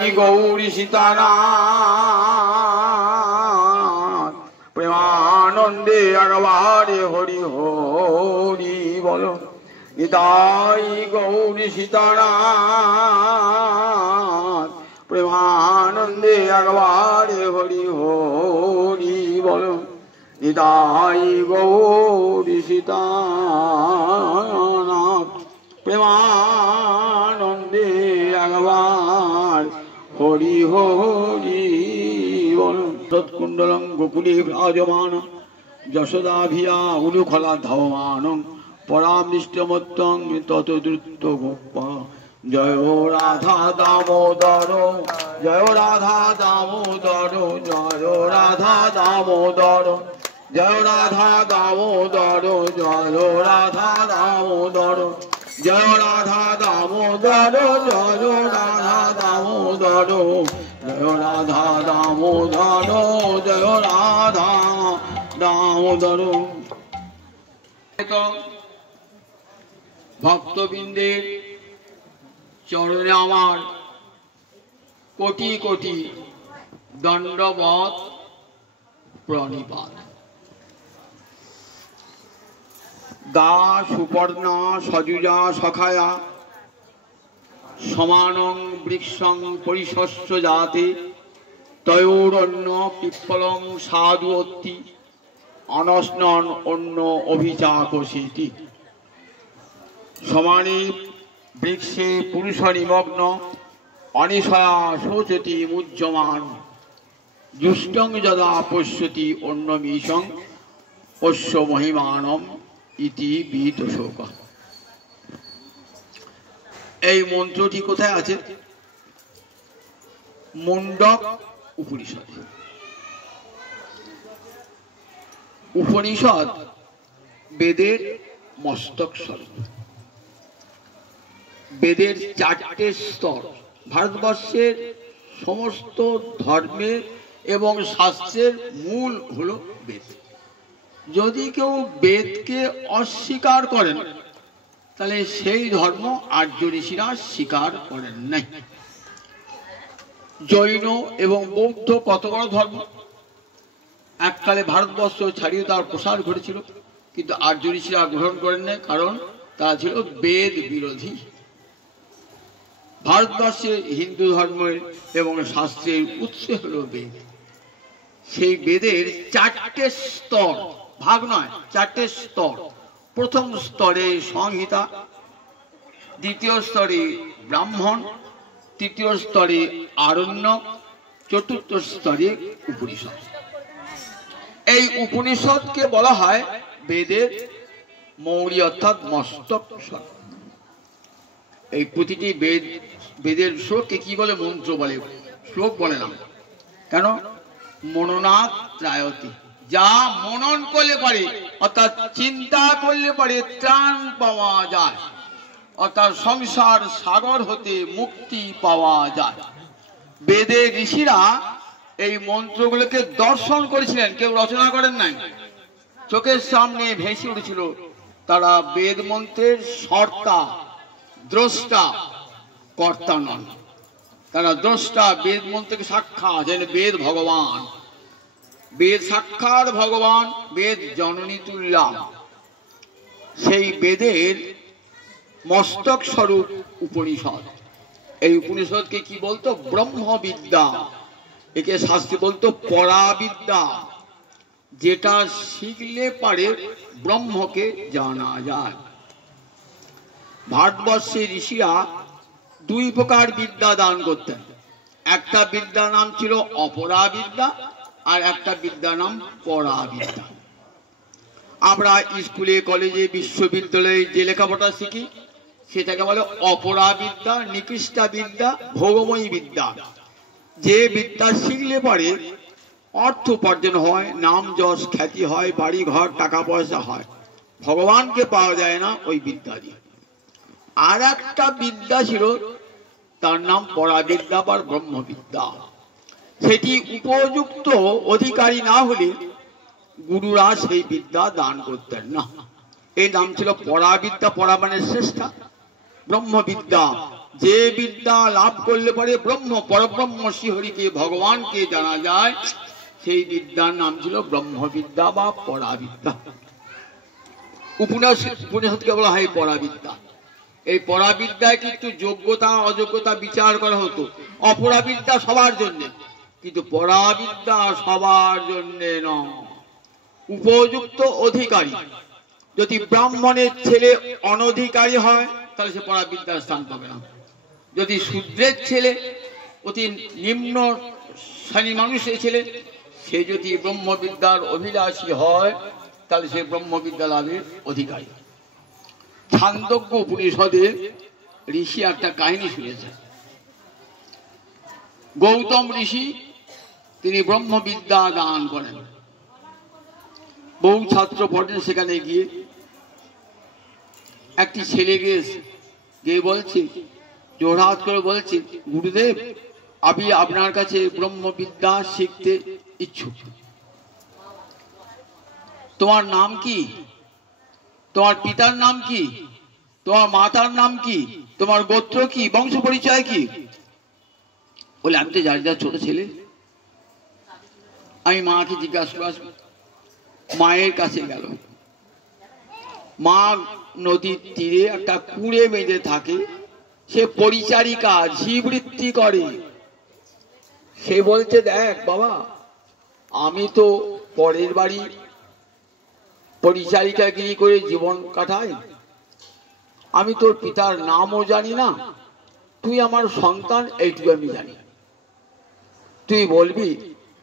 गौरी सीतानाथ प्रेमानंदे अगवारे हरि हरि बोलो निताई गौरी सीतानाथ प्रेमानंदे अगवारे हरि हरि बोलो निताई गौरी सीतानाथ प्रेमानंदे अगवार हरि हरि बोल। तत्कुंडलं गोकुले विराजमान यशोदाभिया उलुखला धावमानं परामृष्टमत्तं ततद्रुत गोपा। जय राधा दामोदर जय राधा दामोदर जय राधा दामोदर जय राधा दामोदर जय राधा दामोदर जय राधा दामोदर जय राधा दामोदर जय राधा दामोदर जय राधा दामोदर। भक्तबिंदेर चरणे आमार कोटि कोटि दंडवत प्रणिपात। गा सुपर्णा सजुजा सखाया समानं वृक्षं परिशस्य जाते तयोरन्न पिप्पलं साधुवत्ति अनस्नन अन्न अभिचाकशीति। समाने वृक्षे पुरुष निमग्न अनिशया शोचति मुज्जमान जुष्टं यदा पश्यति अन्नमीशं अस्य महिमानम् इति बीतशोक। এই মন্ত্রটি কোথায় আছে? মুন্ডক উপনিষদে। উপনিষদ বেদের মস্তক স্বরূপ। বেদের চারটে স্তর। ভারতবর্ষের সমস্ত ধর্মের এবং শাস্ত্রের মূল হলো বেদ। যদি কেউ বেদকে অস্বীকার করেন তাহলে সেই ধর্ম আর্য ঋষিরা স্বীকার করেন নাই। জৈন এবং বৌদ্ধ কত বড় ধর্ম, এককালে ভারতবর্ষ ছাড়িয়ে তার প্রসার ঘটেছিল, কিন্তু আর্য ঋষিরা গ্রহণ করেন নাই, কারণ তারা ছিল বেদ বিরোধী। ভারতবর্ষে হিন্দু ধর্মের এবং শাস্ত্রের উৎস হল বেদ। সেই বেদের চারটে স্তর, ভাগ নয়, চারটে স্তর। প্রথম স্তরে সংহিতা, দ্বিতীয় স্তরে ব্রাহ্মণ, তৃতীয় স্তরে আরণ্যক, চতুর্থ স্তরে উপনিষদ। এই উপনিষদকে বলা হয় বেদের মৌরি অর্থাৎ মস্তক স্বরূপ। এই প্রতিটি বেদের শ্লোককে কি বলে? মন্ত্র বলে, শ্লোক বলে না। কেন? মননাথ ত্রায়তি, যা মনন করলে পারে অর্থাৎ চিন্তা করলে পারে ত্রাণ পাওয়া যায়, অর্থাৎ সংসার সাগর হতে মুক্তি পাওয়া যায়। বেদের ঋষিরা এই মন্ত্রগুলোকে দর্শন করেছিলেন, কেউ রচনা করেন নাই। চোখের সামনে ভেসে উঠেছিল। তারা বেদ মন্ত্রের সর্তা, দ্রষ্টা, কর্তা নন। তারা দ্রষ্টা, বেদ মন্ত্রকে সাক্ষাৎ, যেন বেদ ভগবান, বেদ সাক্ষাৎ ভগবান, বেদ জননী তুল্যা। সেই বেদের মস্তক স্বরূপ উপনিষদ। এই উপনিষদকে কি বলতো? ব্রহ্মবিদ্যা। একে শাস্ত্রে বলতো পরাবিদ্যা, যেটা শিখলে পারে ব্রহ্মকে জানা যায়। ভারতবর্ষের ঋষিরা দুই প্রকার বিদ্যা দান করতেন। একটা বিদ্যার নাম ছিল অপরাবিদ্যা, আর একটা বিদ্যার নাম পরাবিদ্যা। আমরা স্কুলে, কলেজে, বিশ্ববিদ্যালয়ে যে লেখাপড়া শিখি সেটাকে বলে অপরাবিদ্যা, নিকৃষ্টা বিদ্যা, ভোগময়ী বিদ্যা। যে বিদ্যা শিখলে পারে অর্থ উপার্জন হয়, নাম যশ খ্যাতি হয়, বাড়ি ঘর টাকা পয়সা হয়, ভগবানকে পাওয়া যায় না ওই বিদ্যা দিয়ে। আর একটা বিদ্যা ছিল, তার নাম পরাবিদ্যা বা ব্রহ্মবিদ্যা। সেটি উপযুক্ত অধিকারী না হলে গুরুরা সেই বিদ্যা দান করতেন না। এই নাম ছিল পরাবিদ্যা। পরা মানে শ্রেষ্ঠা, ব্রহ্মবিদ্যা যে বিদ্যা লাভ করলে পরে ব্রহ্ম পরব্রহ্ম শ্রীহরিকে ভগবানকে জানা যায়, সেই বিদ্যার নাম ছিল ব্রহ্মবিদ্যা বা পরাবিদ্যা। উপনিষদকে বলা হয় পরাবিদ্যা। এই পরাবিদ্যায় কিন্তু যোগ্যতা অযোগ্যতা বিচার করা হতো। অপরাবিদ্যা সবার জন্য, কিন্তু পরাবিদ্যা সবার জন্য নয়। উপযুক্ত অধিকারী, যদি ব্রাহ্মণের ছেলে অনধিকারী হয় তাহলে সে পরাবিদ্যার স্থান পাবে না। যদি শূদ্রের ছেলে অতি নিম্ন শ্রেণীর মানুষের ছেলে, সে যদি ব্রহ্মবিদ্যার অভিলাষী হয় তাহলে সে ব্রহ্মবিদ্যা লাভের অধিকারী। ছান্দোগ্য উপনিষদে ঋষি একটা কাহিনী শুনেছে। গৌতম ঋষি তিনি ব্রহ্মবিদ্যা দান করেন। বহু ছাত্র পড়েন, সেখানে গিয়ে একটি ছেলে গিয়ে বলছে, জোড়হাত করে বলছে, গুরুদেব আমি আপনার কাছে ব্রহ্মবিদ্যা শিখতে ইচ্ছুক। তোমার নাম কি? তোমার পিতার নাম কি? তোমার মাতার নাম কি? তোমার গোত্র কি? বংশ পরিচয় কি? বলে, আমি তো যার যার ছোট ছেলে, আমি মাকে জিজ্ঞাসা করব। মায়ের কাছে গেল। মা নদীর তীরে একটা কুঁড়ে বেঁধে থাকে, সে পরিচারিকা, ঝিবৃত্তি করে। সে বলছে, দেখ বাবা, আমি তো পরের বাড়ি পরিচারিকাগিরি করে জীবন কাটাই, আমি তোর পিতার নামও জানি না, তুই আমার সন্তান এইটুকু আমি জানি। তুই বলবি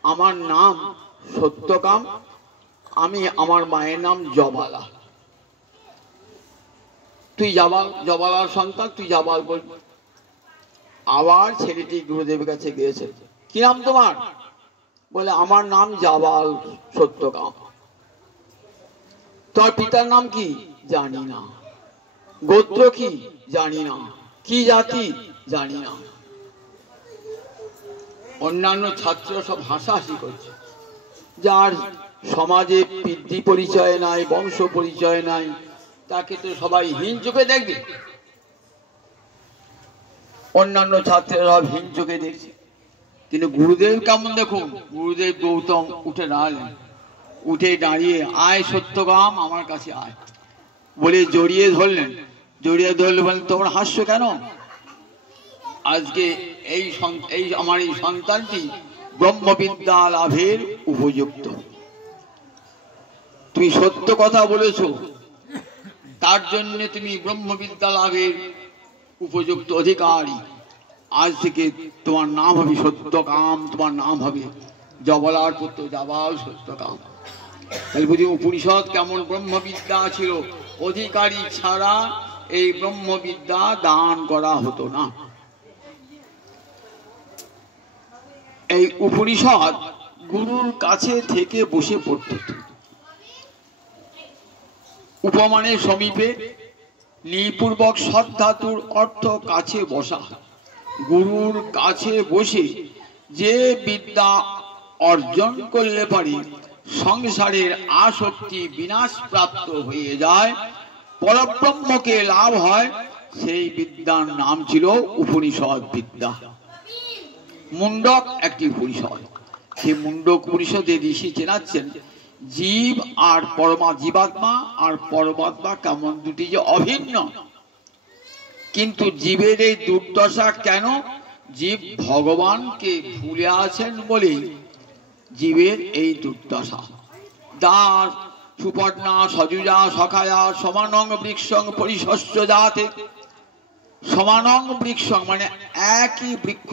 আমার নাম সত্যকাম, আমি আমার মায়ের নাম জবালা। তুই জবালার সন্তান, তুই জবাল বলবি। আবার ছেলেটি গুরুদেবের কাছে গিয়েছে। কি নাম তোমার? বলে, আমার নাম জাবাল সত্যকাম। তোমার পিতার নাম কি? জানি না। গোত্র কি? জানি না। কি জাতি? জানি না। অন্যান্য ছাত্র সব হাসাহাসি করছে। যার সমাজে পিতৃ পরিচয় নাই, বংশ পরিচয় নাই, তাকে তো সবাই হীন চোখে দেখবে। অন্যান্য ছাত্রেরা হীন চোখে দেখছে, কিন্তু গুরুদেব কেমন দেখুন। গুরুদেব গৌতম উঠে দাঁড়ালেন। উঠে দাঁড়িয়ে, আয় সত্যকাম, আমার কাছে আয় বলে জড়িয়ে ধরলেন। জড়িয়ে ধরলে বলেন, তোমরা হাসছো কেন? আজকে এই আমার এই সন্তানটি ব্রহ্মবিদ্যা লাভের উপযুক্ত। তুমি সত্য কথা বলেছো, তার জন্য তুমি ব্রহ্মবিদ্যা লাভের উপযুক্ত অধিকারী। আজ থেকে তোমার নাম হবে সত্যকাম, তোমার নাম হবে জবলার পুত্র জাবাল সত্যকাম। তাহলে বুঝি উপনিষদ কেমন ব্রহ্মবিদ্যা ছিল। অধিকারী ছাড়া এই ব্রহ্মবিদ্যা দান করা হতো না। এই উপনিষদ গুরুর কাছে থেকে বসে পড়তে হতো। উপমানের সমীপে নিপূর্বক সদ্ধাতুর অর্থ কাছে বসা। গুরুর কাছে বসে যে বিদ্যা অর্জন করলে পারে সংসারের আসক্তি বিনাশ প্রাপ্ত হয়ে যায়, পরব্রহ্মকে লাভ হয়, সেই বিদ্যার নাম ছিল উপনিষদ বিদ্যা। মুন্ডক একটি উপনিষদ। সেই মুন্ডক উপনিষদে ঋষি চেনাচ্ছেন জীব আর জীবাত্মা আর পরমাত্মা কেমন দুটি যে অভিন্ন। কিন্তু জীবের এই দুর্দশা কেন? জীব ভগবানকে ভুলে আছেন বলে জীবের এই দুর্দশা। দাস সুপর্ণা সজুজা সখায়া সমানং বৃক্ষং পরিশস্য জাতে। সমানং বৃক্ষং মানে একই বৃক্ষ,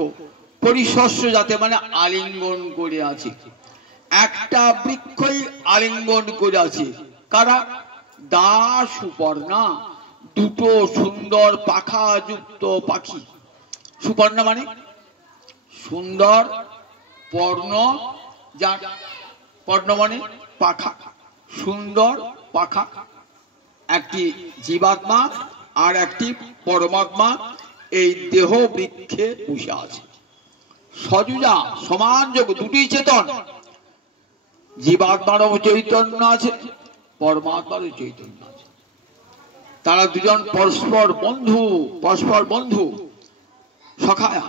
পরিশস্য জাতে মানে আলিঙ্গন করে আছে। একটা বৃক্ষই আলিঙ্গন করে আছে। কারা? দাস সুপর্ণা, দুটো সুন্দর পাখা যুক্ত পাখি। সুপর্ণা মানে সুন্দর, পর্ণ, যার পর্ণ মানে পাখা, সুন্দর পাখা। একটি জীবাত্মা আর একটি পরমাত্মা এই দেহ বৃক্ষে বসে আছে। সজুজা সমান যোগ, দুটি চেতন। জীবাত্মারও চৈতন্য আছে, পরমাত্মারও চৈতন্য আছে। তারা দুজন পরস্পর বন্ধু, পরস্পর বন্ধু। সখায়া,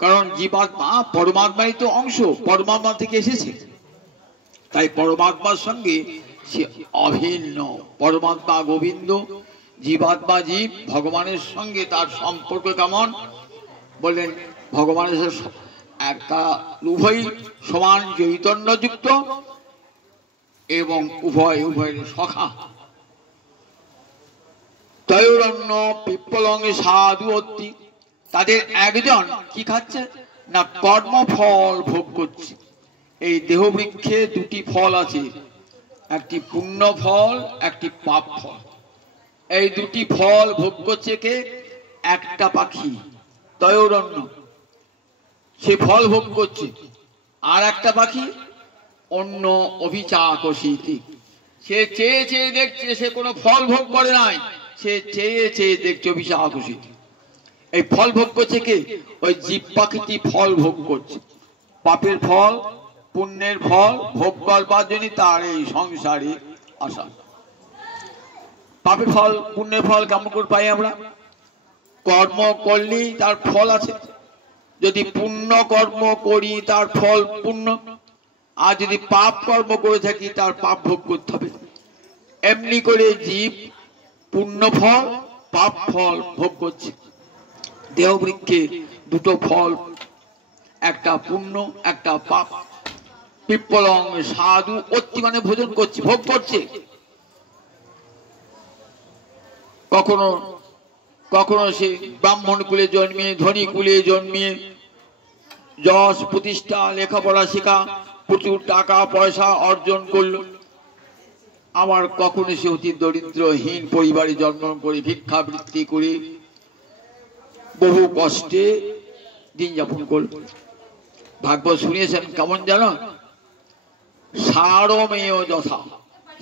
কারণ জীবাত্মা পরমাত্মারই তো অংশ, পরমাত্মা থেকে এসেছে, তাই পরমাত্মার সঙ্গে সে অভিন্ন। পরমাত্মা গোবিন্দ, জীবাত্মা জীব, ভগবানের সঙ্গে তার সম্পর্ক কেমন বললেন? ভগবানের একটা উভয় সমান চৈতন্যযুক্ত এবং উভয়ের সখা। তয়োরণ্য পিপ্পলং সাধু অত্তি, তাদের একজন কি খাচ্ছে না কর্মফল ভোগ করছে। এই দেহবৃক্ষে দুটি ফল আছে, একটি পুণ্য ফল, একটি পাপ ফল। এই দুটি ফল ভোগ করছে কে? একটা পাখি তয়োরণ্য, সে ফল ভোগ করছে। আর একটা পাখি অন্য অভিচাকশিতি, সে চেয়ে চেয়ে দেখছে, সে কোনো ফল ভোগ করে নাই, সে চেয়ে চেয়ে দেখছে অভিচাকশিতি। এই ফল ভোগ করছে কে? ওই জীব পাখিটি ফল ভোগ করছে। পাপের ফল, পুণ্যের ফল ভোগ করবার জন্য তার এই সংসারে আসা। পাপের ফল, পুণ্যের ফল কেমন করে পাই আমরা? কর্ম করলেই তার ফল আছে। যদি পুণ্য কর্ম করি তার ফল পুণ্য, আর যদি পাপ কর্ম করে থাকি তার পাপ ভোগ করতে হবে। এমনি করে জীব পুণ্য ফল, পাপ ফল ভোগ করছে। দেহবৃক্ষে দুটো ফল, একটা পুণ্য, একটা পাপ। পিপ্পলং সাধু অত্তি মানে ভোজন করছে, ভোগ করছে। কখনো কখনো সে ব্রাহ্মণ কুলে জন্মিয়ে, ধনী কুলে জন্মিয়ে, যশ প্রতিষ্ঠা, লেখাপড়া শেখা, প্রচুর টাকা পয়সা অর্জন করলো। আবার কখনো সে অতি দরিদ্রহীন পরিবারে জন্ম করে ভিক্ষাবৃত্তি করে বহু কষ্টে দিন যাপন করল। ভাগবত শুনিয়েছেন কেমন জানো? সারমেয় যথা।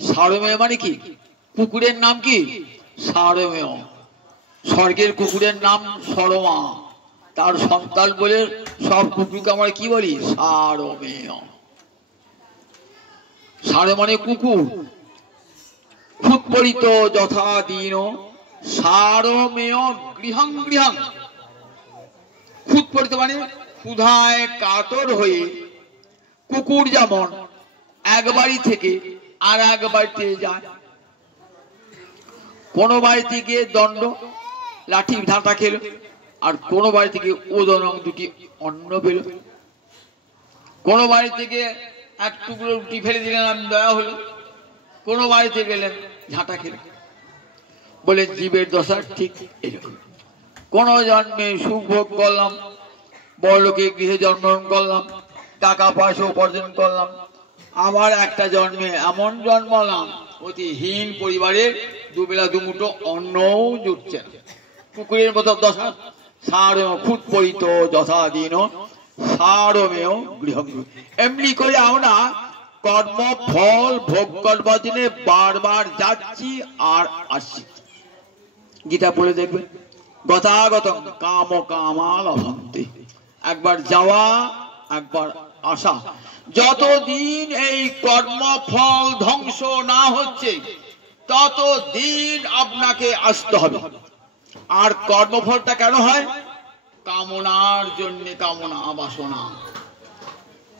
সারমেয় মানে কি? কুকুরের নাম কি? সারমেয়। স্বর্গের কুকুরের নাম সরমা, তার সন্তান বলে সব কুকুরকে আমরা কি বলি? সারমেয়। সার মানে কুকুর। ক্ষুৎপরিত যথা দীন সারমেয় গৃহং গৃহং। ক্ষুৎপরিত মানে ক্ষুধায় কাতর হয়ে কুকুর যেমন এক বাড়ি থেকে আর এক বাড়িতে যায়। কোন বাড়ি থেকে দণ্ড লাঠি ঝাঁটা খেলো, আর কোন বাড়ি থেকে ওদনং দুটি অন্ন পেল। কোন বাড়ি থেকে এক টুকরো রুটি ফেলে দিলেন, দয়া হলো। কোন বাড়িতে গেলেন ঝাঁটা খেলেন। বলে জীবের দশা ঠিক এরকম। কোন জন্মে সুখ ভোগ করলাম, বড়লোকে গৃহে জন্মগ্রহণ করলাম, টাকা পয়সা উপার্জন করলাম। আবার একটা জন্মে এমন জন্মালাম অতি হীন পরিবারে, দুবেলা দুমুঠো অন্নও জুটছে না। কুকুরের মতো দশা। সারমেয় ক্ষুৎপরিত যথা দীন সারমেয় গৃহ। এমনি করে আমরা কর্ম ফল ভোগ করবার জন্য বারবার যাচ্ছি আর আসছি। গীতা পড়ে দেখবে, গতাগত কাম কামা লভন্তে। একবার যাওয়া, একবার আসা। যতদিন এই কর্ম ফল ধ্বংস না হচ্ছে ততদিন আপনাকে আসতে হবে। আর কর্মফলটা কেন হয়? কামনার জন্য, কামনা বাসনা।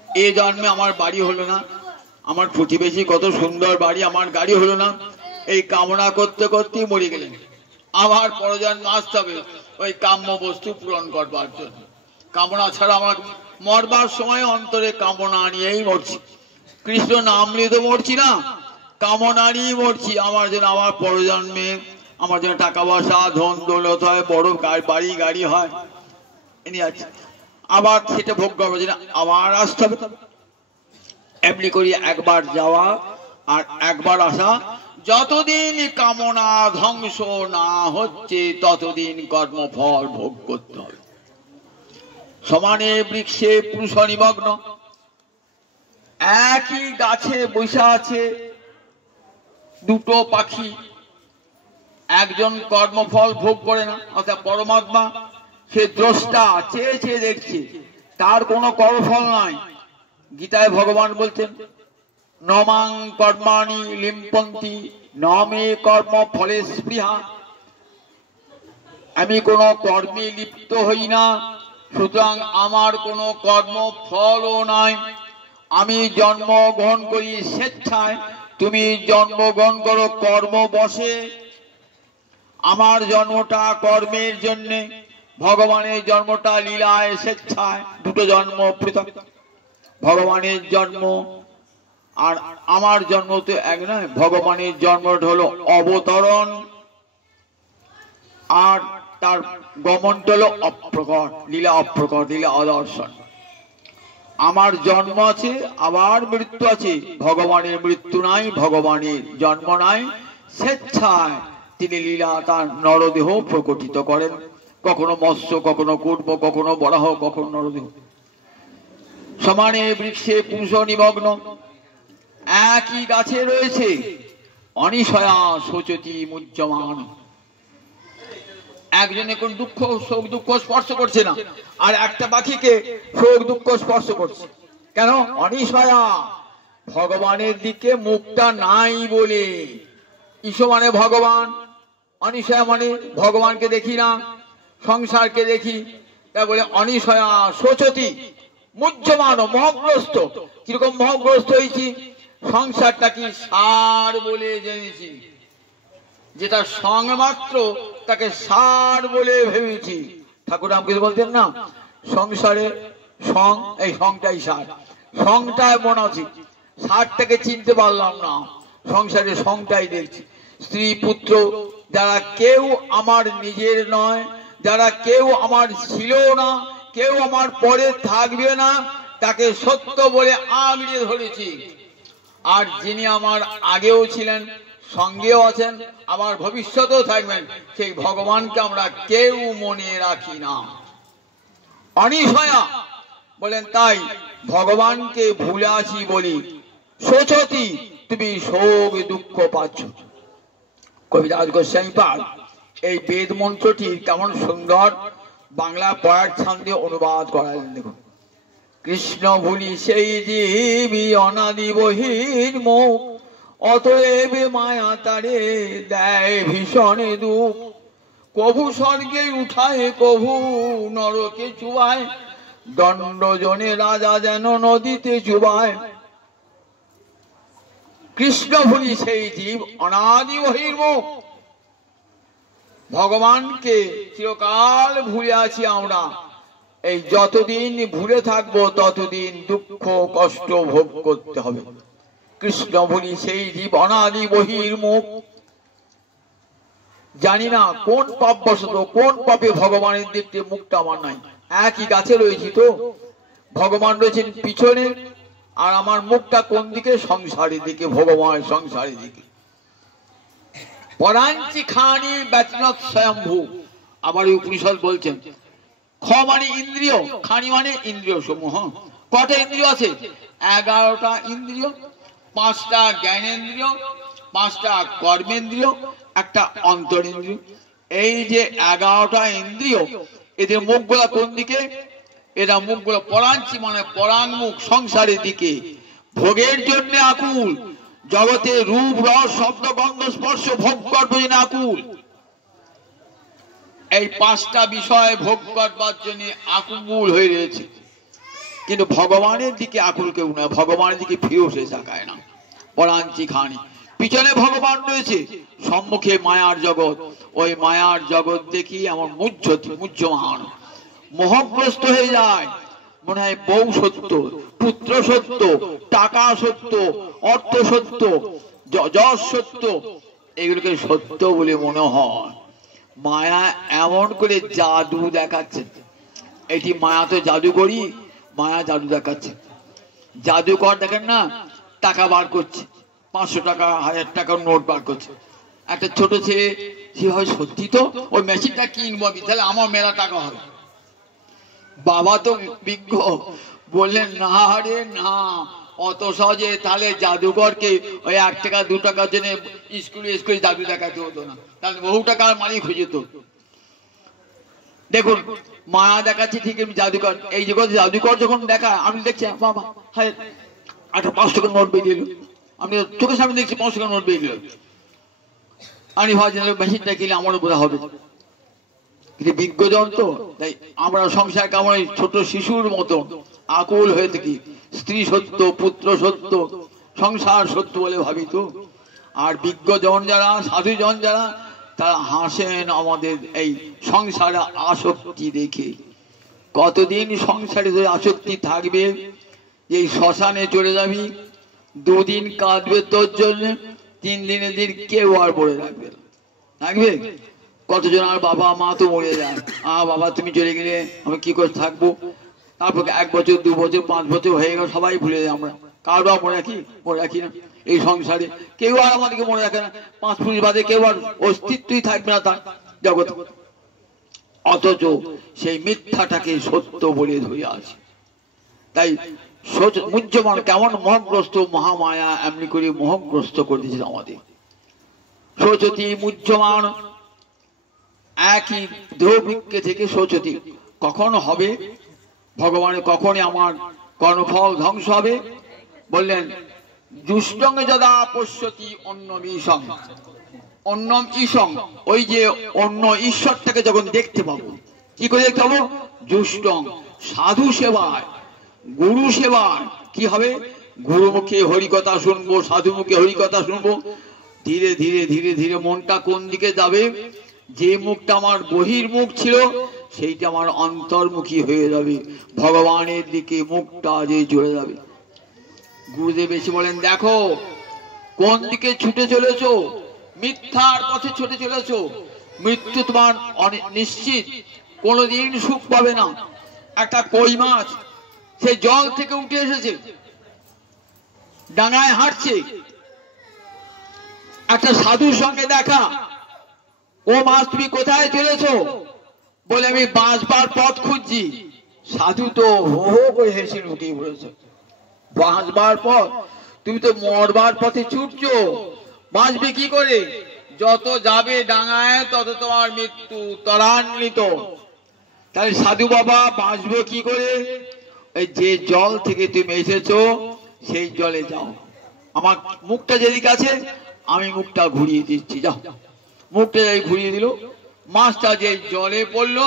এ জন্মে আমার বাড়ি হলো না, আমার প্রতিবেশী কত সুন্দর বাড়ি, আমার গাড়ি হলো না, এই কামনা করতে করতেই মরে গেলেন। আবার পরজন্ম আসতে হবে ওই কাম্য বস্তু পূরণ করবার জন্য। কামনা ছাড়া আমার মরবার সময় অন্তরে কামনা নিয়েই মরছি। কৃষ্ণ নাম নিয়ে তো মরছি না, কামনা নিয়েই মরছি। আমার যেন আমার পরজন্মে আমার যেন টাকা পয়সা ধন দৌলত হয়, বড় বাড়ি গাড়ি হয়, এনে আছে। আবার সেটা ভোগ করবো যেন আবার আসতে হবে। এমনি করি একবার যাওয়া আর একবার আসা। যতদিন কামনা ধ্বংস না হচ্ছে ততদিন কর্মফল ভোগ করতে হবে। সমানে বৃক্ষে পুরুষ নিমগ্ন। একই গাছে বসে আছে দুটো পাখি, একজন কর্মফল ভোগ করে না, অর্থাৎ পরমাত্মা সে দ্রষ্টা, চেয়ে চেয়ে দেখছে, তার কোনো কর্মফল নাই। গীতায় ভগবান বলছেন, নমাং কর্মাণি লিম্পন্তি নমে কর্ম ফলে স্পৃহা। আমি কোনো কর্মে লিপ্ত হই না, সুতরাং আমার কোনো কর্ম ফলও নাই। আমি জন্মগ্রহণ করি স্বেচ্ছায়, তুমি জন্মগ্রহণ করো কর্ম বসে। আমার জন্মটা কর্মের জন্যে, ভগবানের জন্মটা লীলায় স্বেচ্ছায়, দুটো জন্ম পৃথক। ভগবানের জন্ম আর আমার জন্ম তো এক নয়। ভগবানের জন্মটা হলো অবতরণ, আর তার গমনটা হলো অপ্রকট, লীলা অপ্রকট, লীলা অদর্শন। আমার জন্ম আছে, আবার মৃত্যু আছে। ভগবানের মৃত্যু নাই, ভগবানের জন্ম নাই। স্বেচ্ছায় তিনি লীলা তার নরদেহ প্রকটিত করেন, কখনো মৎস্য, কখনো কূর্ম, কখনো বরাহ, কখনো নরদেহ। সমানে বৃক্ষে পুরুষ নিমগ্ন, একই গাছে রয়েছে অনিশয়া শোচতি মুহ্যমান। একজনে কোন দুঃখ শোক দুঃখ স্পর্শ করছে না, আর একটা পাখিকে শোক দুঃখ স্পর্শ করছে। কেন? অনিশয়া, ভগবানের দিকে মুখটা নাই বলে। ঈশ্বর মানে ভগবান, অনিশয়া মানে ভগবানকে দেখি না, সংসারকে দেখি। তা বলে অনিশয়া শোচতি মুহ্যমান, মহগ্রস্ত। কিরকম মহগ্রস্ত হয়েছি? সংসারটা কি সার বলে জেনেছি, যেটা সং মাত্র তাকে সার বলে ভেবেছি। ঠাকুর রামকৃষ্ণ বলতেন না, সংসারে সং, এই সংটাই সার, সংটাই মনে আছে, সারটাকে চিনতে পারলাম না, সংসারে সংটাই দেখছি। স্ত্রী পুত্র যারা কেউ আমার নিজের নয়, যারা কেউ আমার ছিল না, কেউ আমার পরে থাকবে না, তাকে সত্য বলে আঁকড়ে ধরেছি। আর যিনি আমার আগেও ছিলেন, সঙ্গেও আছেন, আবার ভবিষ্যতেও থাকবেন, সেই ভগবানকে আমরা কেউ মনে রাখি না। অনিশয়া বলেন, তাই ভগবানকে ভুলে আছি বলি শোচতি, তুমি শোক দুঃখ পাচ্ছ। কবিরাজ গোস্বামী পাল এই বেদ মন্ত্রটি কেমন সুন্দর বাংলা পড়ার ছন্দে অনুবাদ করালেন। দেখুন, কৃষ্ণ ভুলি সেই জীবী অনাদি বহির মুখ, অতএব মায়া তারে দেয় ভীষণ দুঃখ। কভু স্বর্গে উঠায়, কভু নরকে চুবায়, দণ্ডজনে রাজা যেন নদীতে চুবায়। কৃষ্ণ ভুলি সেই জীব অনাদি বহির্মুখ, ভগবানকে চিরকাল ভুলে আছি আমরা। এই যতদিন ভুলে থাকবো ততদিন দুঃখ কষ্ট ভোগ করতে হবে। কৃষ্ণ ভুলি সেই জীব অনাদি বহির্মুখ। জানি না কোন পাপ বশত, কোন পাপে ভগবানের দিকে মুখটা আমার নাই। একই গাছে রয়েছি তো, ভগবান রয়েছেন পিছনে, আর আমার মুখটা কোন দিকে? সংসারের দিকে, ভগবান সংসারের দিকে। পরাঞ্চি খানি ব্যতিনত স্বয়ম্ভু। আবার উপনিষদ বলছেন, খ মানে ইন্দ্রিয়, খানি মানে ইন্দ্রিয় সমূহ। কটা ইন্দ্রিয় আছে? 11টা ইন্দ্রিয়, 5টা জ্ঞানেন্দ্রিয়, 5টা কর্মেন্দ্রিয়, একটা অন্তরেন্দ্রিয়। এই যে 11টা ইন্দ্রিয়, এদের মুখগুলা কোন দিকে? এরা মুখগুলো পরাঞ্চি মানে পরাঙ্গমুখ, সংসারের দিকে। ভোগের জন্য আকুল, জগতে রূপ রস শব্দ গন্ধ স্পর্শ ভোগ করবার জন্য আকুল। এই 5টা বিষয় ভোগ করবার জন্য আকুল হয়ে রয়েছে, কিন্তু ভগবানের দিকে আকুল কেউ না, ভগবানের দিকে ফিরে এসে তাকায় না। পরাঞ্চি খানি, পিছনে ভগবান রয়েছে, সম্মুখে মায়ার জগৎ। ওই মায়ার জগৎ দেখি এমন মুহ্যমান, মোহগ্রস্ত হয়ে যায়। মনে হয় বউ সত্য, পুত্র সত্য, টাকা সত্য, অর্থ সত্য, যশ সত্য, এগুলোকে সত্য বলে মনে হয়। মায়া এমন করে জাদু দেখাচ্ছে। এটি মায়া তো জাদুকরি, মায়া জাদু দেখাচ্ছে। জাদুকর দেখেন না, টাকা বার করছে, 500 টাকা 1000 টাকার নোট বার করছে। একটা ছোট ছেলে, সে হয় সত্যি তো ওই মেশিনটা কিনবো, তাহলে আমার মেলা টাকা হবে। বাবা তো বিজ্ঞ, বললেন না রে না, অত সহজে তাহলে জাদুকরকে ওই 1 টাকা 2 টাকার জন্য স্কুলে জাদু দেখাতে হতো না, তাহলে বহু টাকার মালিক হয়ে যেত। দেখুন, মায়া দেখাচ্ছে ঠিক, জাদুকর এই জগতে জাদুকর যখন দেখা, আমি দেখছি বাবা হ্যাঁ একটা 5 টাকার নোট বেরিয়ে এলো, আমি চোখের সামনে দেখছি 5 টাকার নোট বেরিয়ে এলো। আমি ভাবছি মেশিনটা কিনলে আমারও বোঝা হবে। কিন্তু বিজ্ঞজন তো, তাই আমরা সংসার কেমন ছোট শিশুর মতো আকুল হয়ে থাকি। স্ত্রী সত্য, পুত্র সত্য, সংসার সত্য বলে ভাবি তো। আর বিজ্ঞজন যারা, সাধুজন যারা, তারা হাসেন আমাদের এই সংসারে আসক্তি দেখে। কতদিন সংসারে আসক্তি থাকবে? এই শ্মশানে চলে যাবি, দুদিন কাঁদবে তোর জন্য, 3 দিনের দিন কেউ আর বলে রাখবে থাকবে। কতজন আর বাবা মা তো মরে যায়, বাবা তুমি চলে গেলে আমি কি করে থাকবো। তারপর 1 বছর 2 বছর 5 বছর হয়ে গেল, সবাই ভুলে যায়। আমরা কারো মনে রাখি না এই সংসারে। কেউ আর আমাদেরকে মনে রাখে না। 5 পুরুষ বাদে কেউ আর অস্তিত্বই থাকবে না তার জগৎ। অথচ সেই মিথ্যাটাকে সত্য বলে ধরে আছে। তাই মুহ্যমান কেমন মোহগ্রস্ত, মহামায়া এমনি করে মোহগ্রস্ত করে দিয়েছে আমাদের। সচতি মুহ্যমান একই দেহবৃক্ষে থেকে সচতি কখন হবে ভগবানের, কখনই আমার কর্মফল ধ্বংস হবে? বললেন দুষ্টঙ্গে যদা পশ্যতি অন্নম ঈশং। অন্নম ঈশং, ওই যে অন্য ঈশ্বরটাকে যখন দেখতে পাবো, কি করে দেখতে পাবো? দুষ্টং, সাধু সেবায়, গুরু সেবায়। কি হবে? গুরু মুখে হরিকথা শুনবো, সাধু মুখে হরিকথা শুনবো। ধীরে ধীরে ধীরে ধীরে মনটা কোন দিকে যাবে? যে মুখটা আমার বহির্মুখ ছিল, সেইটা আমার অন্তর্মুখী হয়ে যাবে, ভগবানের দিকে মুখটা যে চলে যাবে। গুরুদেব এসে বলেন, দেখো কোন দিকে ছুটে চলেছো, মিথ্যার পথে ছুটে চলেছো। মৃত্যু তোমার নিশ্চিত, কোনদিন সুখ পাবে না। একটা কই মাছ সে জল থেকে উঠে এসেছে, ডাঙায় হাঁটছে, একটা সাধুর সঙ্গে দেখা। ও মাছ তুমি কোথায় চলেছো? বলে আমি বাঁচবার পথ খুঁজছি। সাধু তো হো হো করে হেসে লুটিয়ে পড়েছে। বাঁচবার পথ? তুমি তো মরবার পথে ছুটছো, বাঁচবে কি করে? যত যাবে ডাঙায় তত তোমার মৃত্যু ত্বরান্বিত। তাহলে সাধু বাবা বাঁচবো কি করে? এই যে জল থেকে তুমি এসেছো সেই জলে যাও। আমার মুখটা যেদিকে আছে আমি মুখটা ঘুরিয়ে দিচ্ছি, যাও। মুখটা যাই ঘুরিয়ে দিল, মাছটা যে জলে পড়লো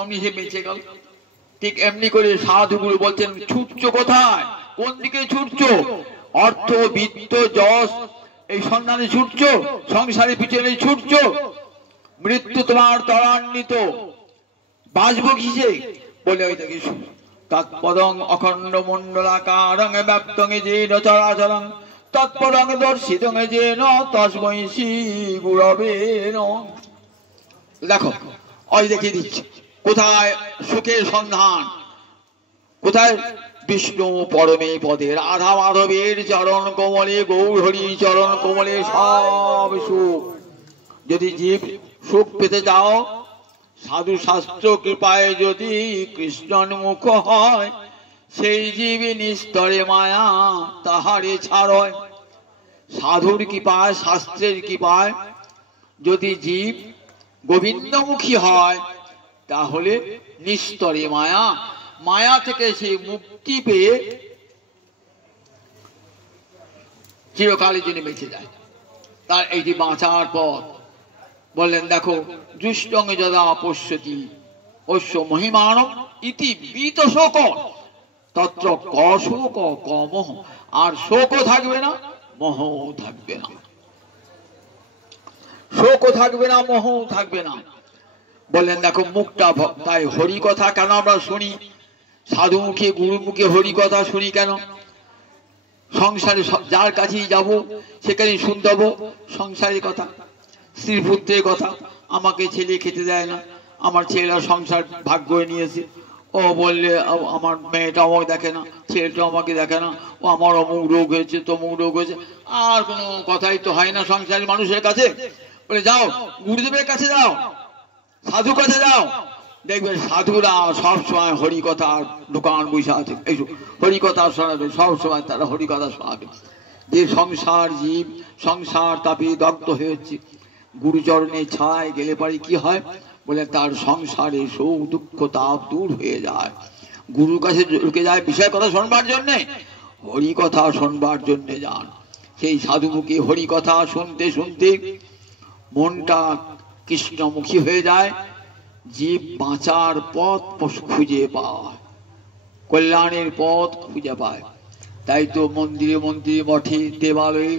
অমনি সে বেঁচে গেল। ঠিক এমনি করে সাধুগুরু বলছেন, ছুটছো কোথায়? কোন দিকে ছুটছো? অর্থ, বিত্ত, যশ এই সন্ধানে ছুটছো, সংসারের পিছনে ছুটছো। মৃত্যু তোমার ত্বরান্বিত, বাঁচবো কিসে? বলে ওই দেখি তৎপদং অখণ্ড মণ্ডলাকারং ব্যাপ্তং যেন চরাচরং তৎপদং দর্শিতং যেন তস্मै শ্রী গুরবে নমঃ। দেখো ওই দেখিয়ে দিচ্ছি কোথায় সুখের সন্ধান, কোথায়? বিষ্ণু পরমে পদে, রাধা মাধবের চরণ কোমলে, গৌর হরি চরণ কোমলে সব সুখ। যদি জীব সুখ পেতে যাও, সাধু শাস্ত্র কৃপায় যদি কৃষ্ণোন্মুখ হয়, সেই জীব নিস্তরে মায়া তাহারে ছাড়য়। সাধুর কৃপায়, শাস্ত্রের কৃপায় যদি জীব গোবিন্দমুখী হয়, তাহলে নিস্তরে মায়া, মায়া থেকে সে মুক্তি পেয়ে চিরকালের জন্য বেঁচে যায়। তার এইটি বাঁচার পথ। বললেন দেখো, দুষ্টঙ্গে যদা পশ্যতি অশ্ব মহিমানম ইতি বীত শোক তত্র ক শোক ক মোহ। আর শোকও থাকবে না, মোহও থাকবে না। শোকও থাকবে না, মোহও থাকবে না। বললেন দেখো মুখটা, তাই হরি কথা কেন আমরা শুনি? সাধু মুখে, গুরু মুখে হরি কথা শুনি কেন? সংসারে যার কাছেই যাব সেখানেই শুনতে হবো সংসারের কথা, স্ত্রী পুত্রের কথা। আমাকে ছেলে খেতে দেয় না, আমার ছেলেরা সংসার ভাগ করে নিয়েছে। ও বললে আমার মেয়েটা আমাকে দেখে না, ছেলেটা আমাকে দেখে না, ও আমার অমুক রোগ হয়েছে, তমুক রোগ হয়েছে। আর কোনো কথাই তো হয় না সংসারী মানুষের কাছে। বলে যাও গুরুদেবের কাছে যাও, সাধু কাছে যাও, দেখবে সাধুরা সবসময় হরি কথা দোকান বসে আছে, এই হরি কথা শোনাবে, সবসময় তারা হরি কথা শোনাবে। যে সংসার জীব সংসার তাপে দগ্ধ হয়েছে, গুরুচরণে ছায় গেলে পরে কি হয়? বলে তার সংসারে শোক দুঃখ তাপ দূর হয়ে যায়। গুরুর কাছে ঢুকে যায় বিষয় কথা শোনবার জন্যে, হরি কথা শোনবার জন্যে যান। সেই সাধুমুখী হরি কথা শুনতে শুনতে মনটা কৃষ্ণমুখী হয়ে যায়। জীব বাঁচার পথ খুঁজে পায়, কল্যাণের পথ খুঁজে পায়। তাই তো মন্দিরে মন্দিরে মঠে দেবালয়ে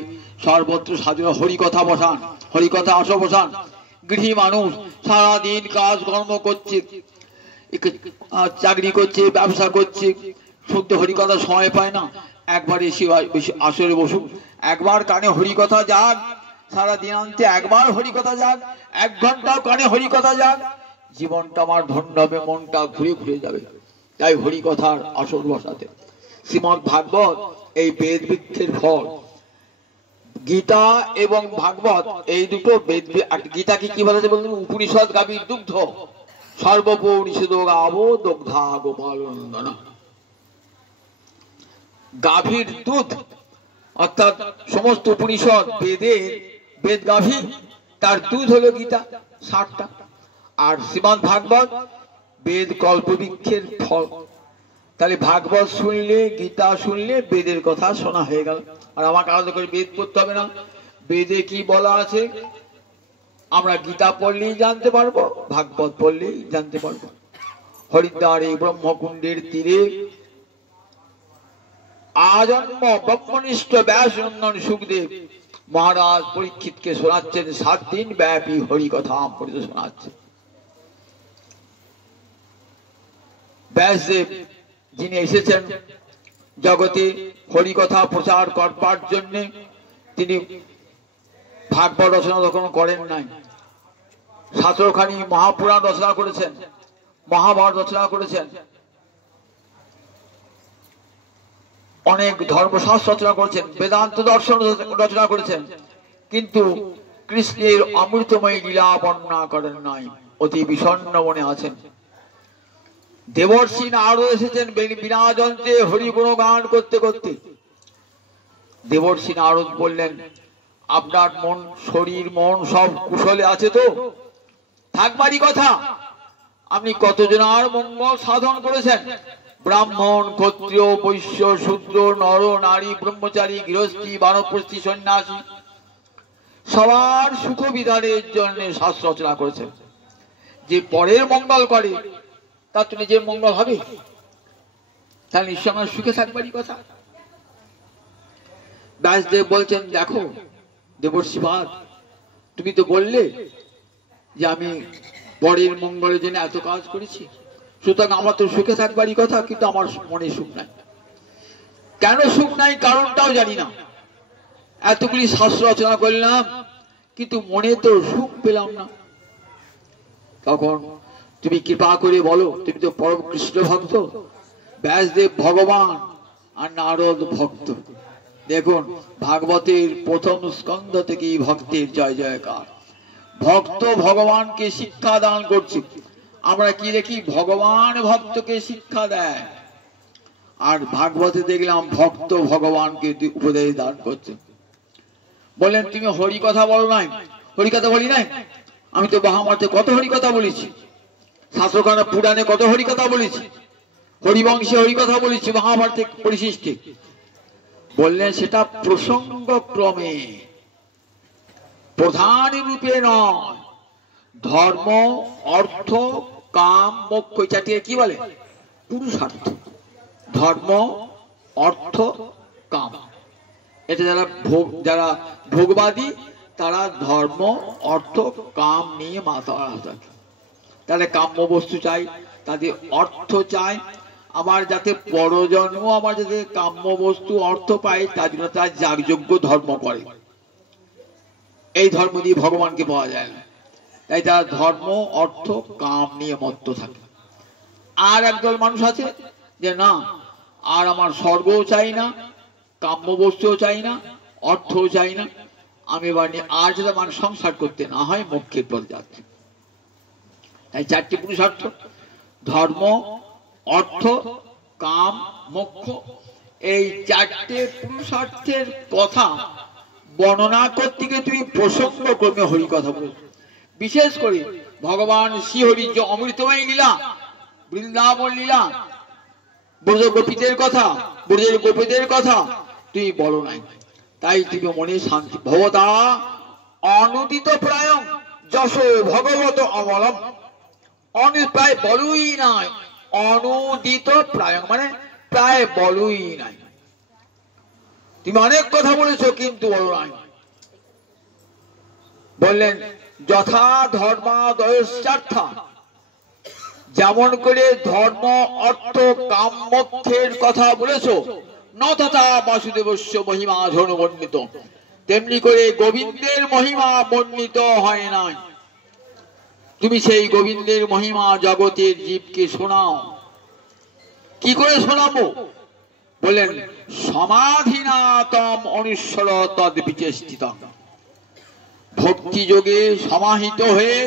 সর্বত্র সাধুরা হরিকথা বসান, হরিকথা আসর বসান। গৃহী মানুষ সারাদিন কাজ কর্ম করছে, চাকরি করছে, ব্যবসা করছে, শুদ্ধ হরিকথা সময় পায় না। একবার এসে আসরে বসুক, একবার কানে হরিকথা যাক, সারা দিনান্তে একবার হরিকথা যাক, 1 ঘন্টাও কানে হরিকথা যাক, জীবনটা আমার ধন্য হবে, মনটা ঘুরে ঘুরে যাবে। তাই হরিকথার আসর বসাতে। শ্রীমদ ভাগবত এই বেদ বৃক্ষের ফল। গীতা এবং ভাগবত এই দুটো বেদ। গীতাকে কি বলেছে বলতে, উপনিষদ গাভীর দুগ্ধ, সর্বপরিষদ গাবো দগ্ধা গোপাল নন্দন। গাভীর দুধ অর্থাৎ সমস্ত উপনিষদ বেদের বেদ গাভী, তার দুধ হলো গীতা 60টা। আর শ্রীমদ ভাগবত বেদ কল্পবৃক্ষের ফল। তাহলে ভাগবত শুনলে, গীতা শুনলে বেদের কথা শোনা হয়ে গেল। আর আমাকে আলাদা করে বেদ পড়তে হবে না। বেদে কি বলা আছে আমরা গীতা পড়লেই জানতে পারবো, ভাগবত পড়লেই জানতে পারবো। হরিদ্বারে ব্রহ্মকুণ্ডের তীরে আজন্ম ব্রহ্মনিষ্ঠ ব্যাসনন্দন সুখদেব মহারাজ পরীক্ষিতকে শোনাচ্ছেন 7 দিন ব্যাপী হরিকথা পড়তে শোনাচ্ছেন। ব্যাসদেব যিনি এসেছেন জগতে হরিকথা প্রচার করবার জন্য, তিনি ভাগবত রচনা তখন করেন নাই। 17খানি মহাপুরাণ রচনা করেছেন, মহাভারত রচনা করেছেন, অনেক ধর্মশাস্ত্র রচনা করেছেন, বেদান্ত দর্শন রচনা করেছেন, কিন্তু কৃষ্ণের অমৃতময় লীলা বর্ণনা করেন নাই। অতি বিষণ্ণ মনে আছেন। দেবর্ষি নারদ এসেছেন বিনা যন্ত্রে হরি গুণ গান করতে করতে। দেবর্ষি নারদ বললেন, আপনার মন, শরীর, মন সব কুশলে আছে তো? থাকবারই কথা। আপনি কতজনার মঙ্গল সাধন করেছেন। ব্রাহ্মণ, ক্ষত্রিয়, বৈশ্য, শূদ্র, নর, নারী, ব্রহ্মচারী, গৃহস্থী, বানপ্রস্থী, সন্ন্যাসী, সবার সুখ বিধানের জন্য শাস্ত্র রচনা করেছেন। যে পরের মঙ্গল করে তার তো নিজের মঙ্গল হবে, তাহলে নিশ্চয় আমার সুখে থাকবারই কথা। ব্যাসদেব বলছেন, দেখো দেবর্ষি ভাগ, তুমি তো বললে যে আমি পরের মঙ্গলের জন্য এত কাজ করেছি, সুতরাং আমার তো সুখে থাকবারই কথা, কিন্তু আমার মনে সুখ নাই। কেন সুখ নাই কারণটাও জানি না। এতগুলি শাস্ত্র রচনা করলাম, কিন্তু মনে তো সুখ পেলাম না। তখন তুমি কৃপা করে বলো, তুমি তো পরম কৃষ্ণ ভক্ত। ব্যাসদেব ভগবান আর নারদ ভক্ত। দেখুন ভাগবতের 1ম স্কন্ধ থেকেই ভক্তের জয় জয়কার। ভক্ত ভগবানকে শিক্ষা দান করছে। আমরা কি দেখি, ভগবান ভক্তকে শিক্ষা দেয়, আর ভাগবতে দেখলাম ভক্ত ভগবানকে উপদেশ দান করছে। বললেন তুমি হরিকথা বলো নাই। হরিকথা বলি নাই? আমি তো মহাভারতে কত হরিকথা বলেছি, শাস্ত্রখানা পুরাণে কত হরিকথা বলেছি, হরিবংশে হরিকথা বলেছি, মহাভারতে পরিশিষ্টে। বললেন সেটা প্রসঙ্গ ক্রমে, প্রধান রূপে নয়। ধর্ম, অর্থ, কাম, মোক্ষ, এই 4টি কি বলে? পুরুষার্থ। ধর্ম, অর্থ, কাম। এটা যারা ভোগবাদী তারা ধর্ম, অর্থ, কাম নিয়ে মাথা থাকে। তাহলে কাম্য বস্তু চাই, তাদের অর্থ চাই। আমার যাতে পরজন্ম আমার যাতে কাম্য বস্তু অর্থ পায়, তার জন্য তার যাগযজ্ঞ ধর্ম করে। এই ধর্ম দিয়ে ভগবানকে পাওয়া যায় না। তাই তারা ধর্ম, অর্থ, কাম নিয়ে মত্ত থাকে। আর একদল মানুষ আছে যে না, আর আমার স্বর্গও চাই না, কাম্য বস্তুও চাই না, অর্থও চাই না, আমি এবার আর যাতে মানুষ সংসার করতে না হয়, মোক্ষের পথে যাচ্ছে। তাই 4টি পুরুষার্থ, ধর্ম, অর্থ, কাম, মোক্ষ, এই 4টে পুরুষার্থের কথা বর্ণনা করতে গিয়ে তুমি প্রসঙ্গ ক্রমে হরি কথা বল। বিশেষ করে ভগবান শ্রীহরির যে অমৃতময় লীলা, বৃন্দাবন লীলা, ব্রজ গোপীদের কথা, ব্রজের গোপীদের কথা তুমি বলো নাই। তাই তুমি মনে শান্তি। ভবতা অনুদিত প্রায়ং যশো ভগবত অমলম। প্রায় বলুই নাই, অনুদিত প্রায় মানে প্রায় বলুই নাই। তুমি অনেক কথা বলেছো কিন্তু বলো নাই। বললেন যথা ধর্মাদয়শ্চার্থ, যেমন করে ধর্ম অর্থ কাম মোক্ষের কথা বলেছো, ন তথা বাসুদেবস্য মহিমা ধর্মবর্ণিত, তেমনি করে গোবিন্দের মহিমা বর্ণিত হয় নাই। তুমি সেই গোবিন্দের মহিমা জগতের জীবকে শোনাও। কি করে শোনাবো? বললেন সমাধিনাতম অনুস্বর তদ বিচেষ্টিত, ভক্তি যোগে সমাহিত হয়ে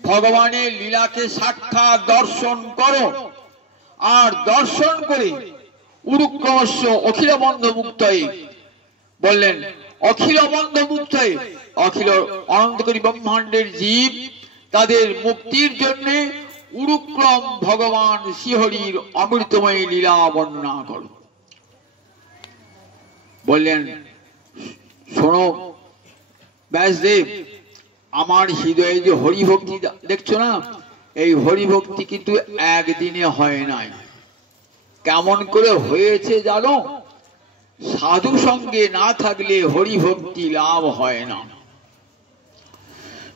ভগবানের লীলাকে সাক্ষাৎ দর্শন করো। আর দর্শন করে উরুক্রমস্য অখিল বন্ধ মুক্তয়ে, বললেন অখিল বন্ধ মুক্তয়ে, অখিল অনন্তকরী ব্রহ্মাণ্ডের জীব তাদের মুক্তির জন্য উরুক্রম ভগবান শ্রীহরির অমৃতময় লীলা বর্ণনা করো। বললেন শোনো ব্যাসদেব, আমার হৃদয়ে যে হরিভক্তি দেখছো না, এই হরিভক্তি কিন্তু একদিনে হয় নাই। কেমন করে হয়েছে জানো? সাধু সঙ্গে না থাকলে হরিভক্তি লাভ হয় না।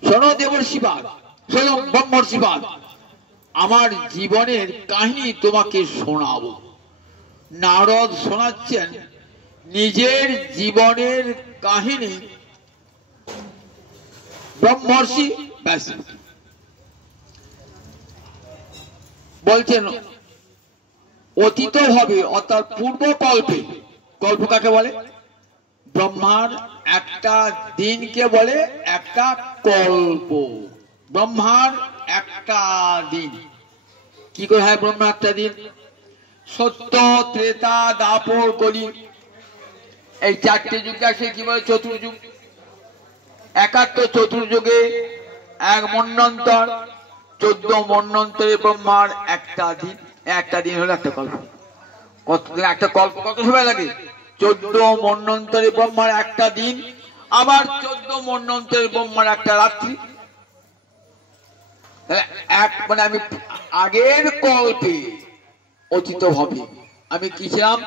শোনো দেবর্ষিপাদ, শোনো ব্রহ্মর্ষিপাদ, আমার জীবনের কাহিনী তোমাকে শোনাবো। নারদ শোনাচ্ছেন নিজের জীবনের কাহিনী ব্রহ্মর্ষি ব্যাস। বলছেন অতীত ভাবে অর্থাৎ পূর্ব কল্পে, কল্প কাকে বলে? ব্রহ্মার একটা দিনকে বলে একটা কল্প। ব্রহ্মার একটা দিন কি করে হয়? ব্রহ্মা একটা দিন সত্য ত্রেতা দাপর কলি, এই চারটে যুগ আছে কি বলে? চতুর্যুগ। একাত্তর চতুর্যুগে এক মন্বন্তর, 14 মন্বন্তরে ব্রহ্মার একটা দিন। একটা দিন হলো একটা কল্প। একটা কল্প কত সময় লাগে? 14 মন্বন্তরে ব্রহ্মার একটা দিন, আবার 14 মন্বন্তরে ব্রহ্মার একটা রাত্রি। মানে আমি আগের কল্পে অতীত ভাবে আমি কি ছিলাম?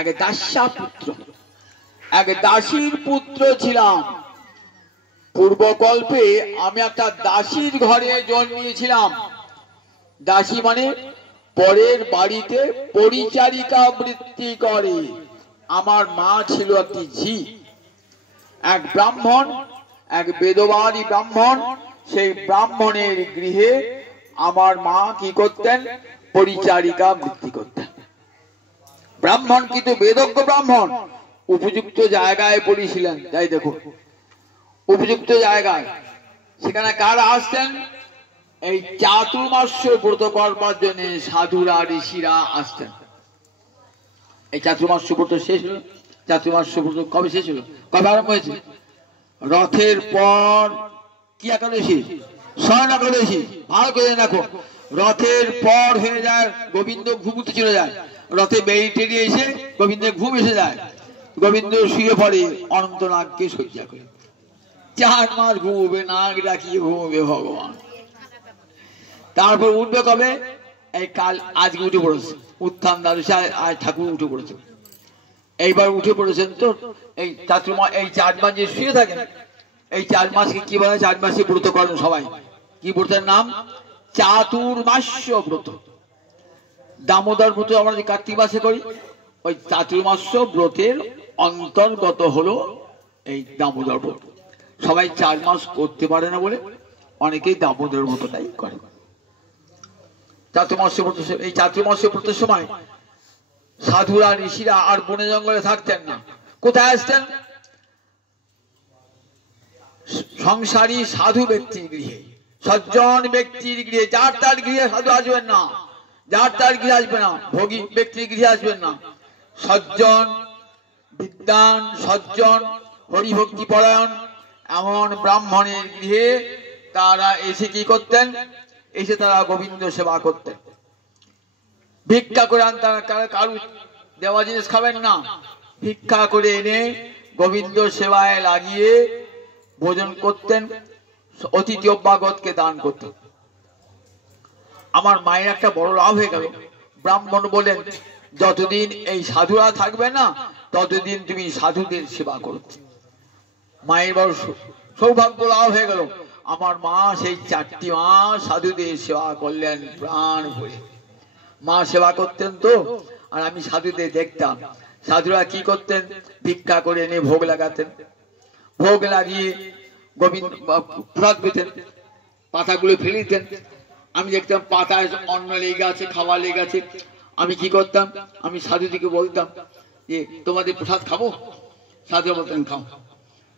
এক দাস্যা পুত্র, এক দাসীর পুত্র ছিলাম। পূর্বকল্পে আমি একটা দাসীর ঘরে জন্মিয়েছিলাম। দাসী মানে পরের বাড়িতে পরিচারিকা বৃত্তি করে। আমার মা ছিল একটি ঝি। এক ব্রাহ্মণ, এক বেদবাদী ব্রাহ্মণ, সেই ব্রাহ্মণের গৃহে আমার মা কি করতেন? পরিচারিকা বৃত্তি করতেন। ব্রাহ্মণ কিন্তু বেদজ্ঞ ব্রাহ্মণ, উপযুক্ত জায়গায় পড়িয়েছিলেন। তাই দেখুন উপযুক্ত জায়গায়, সেখানে কারা আসতেন? এই চাতুর্মাস্য ব্রত করবার জন্য সাধুরা ঋষিরা আসতেন। এই চাতুর্মাস্য ব্রত শেষ হলো। চাতুর্মাস্য ব্রত কবে শেষ হলো? কবে আরম্ভ হয়েছে? রথের পর কি একাদশী? স্বয়ং একাদশী। ভালো করে দেখো, রথের পর হয়ে যায় গোবিন্দ ঘুমুতে চলে যায়। রথে বেড়ি টেরি এসে গোবিন্দের ঘুম এসে যায়। গোবিন্দ শুয়ে পড়ে অনন্তনাগকে শয্যা করে। 4 মাস ঘুমবে, নাগ ডাকিয়ে ঘুমবে ভগবান। তারপর উঠবে কবে? এই কাল, আজকে উঠে পড়েছে উত্থান দ্বাদশী, আজ ঠাকুর উঠে পড়েছে। এইবার উঠে পড়েছেন তো এই চাতুর্মা, এই 4 মাস যে শুয়ে থাকেন, এই 4 মাসকে কি বলে? 4 মাসে ব্রত করেন সবাই। কি ব্রতের নাম? চাতুর্মাস্য ব্রত। দামোদর ব্রত আমরা যে কার্তিক মাসে করি, ওই চাতুর্মাস্য ব্রতের অন্তর্গত হলো এই দামোদর ব্রত। সবাই 4 মাস করতে পারে না বলে অনেকেই দামোদর ব্রতটাই করে। চাতুর্মাস্য ব্রত, এই চাতুর্মাস্য ব্রতের সময় সাধুরা ঋষিরা আর বনে জঙ্গলে থাকতেন না। কোথায় আসতেন? সংসারী সাধু ব্যক্তির গৃহে, সজ্জন ব্যক্তির গৃহে। যার তার গৃহে সাধু আসবেন না, যার তার গৃহে আসবে না, ভোগী ব্যক্তির গৃহে আসবেন না। সজ্জন বিদ্বান, সজ্জন হরিভক্তি পরায়ণ এমন ব্রাহ্মণের গৃহে তারা এসে কি করতেন? এসে তারা গোবিন্দ সেবা করতেন। ভিক্ষা করে আনতেন। কারু দেওয়া জিনিস খাবেন না, ভিক্ষা করে এনে গোবিন্দ সেবায় লাগিয়ে ভোজন করতেন, অতিথি অভ্যাগতকে দান করতেন। আমার মায়ের একটা বড় লাভ হয়ে গেল। ব্রাহ্মণ বলেন, যতদিন এই সাধুরা থাকবে না ততদিন তুমি সাধুদের সেবা করো। মায়ের বড় সৌভাগ্য লাভ হয়ে গেল। আমার মা সেই 4টি মাস সাধুদের সেবা করলেন প্রাণ ভরে। মা সেবা করতেন তো, আর আমি সাধুদের দেখতাম। সাধুরা কি করতেন, ভিক্ষা করে এনে ভোগ লাগাতেন, ভোগ লাগিয়ে গোবিন্দ প্রসাদ পেতেন, পাতাগুলো ফেলে দিতেন। আমি দেখতাম পাতায় অন্ন লেগে আছে, খাবার লেগে আছে। আমি কি করতাম, আমি সাধুদিকে বলতাম যে তোমাদের প্রসাদ খাবো, সাধুরা বলতেন খাও।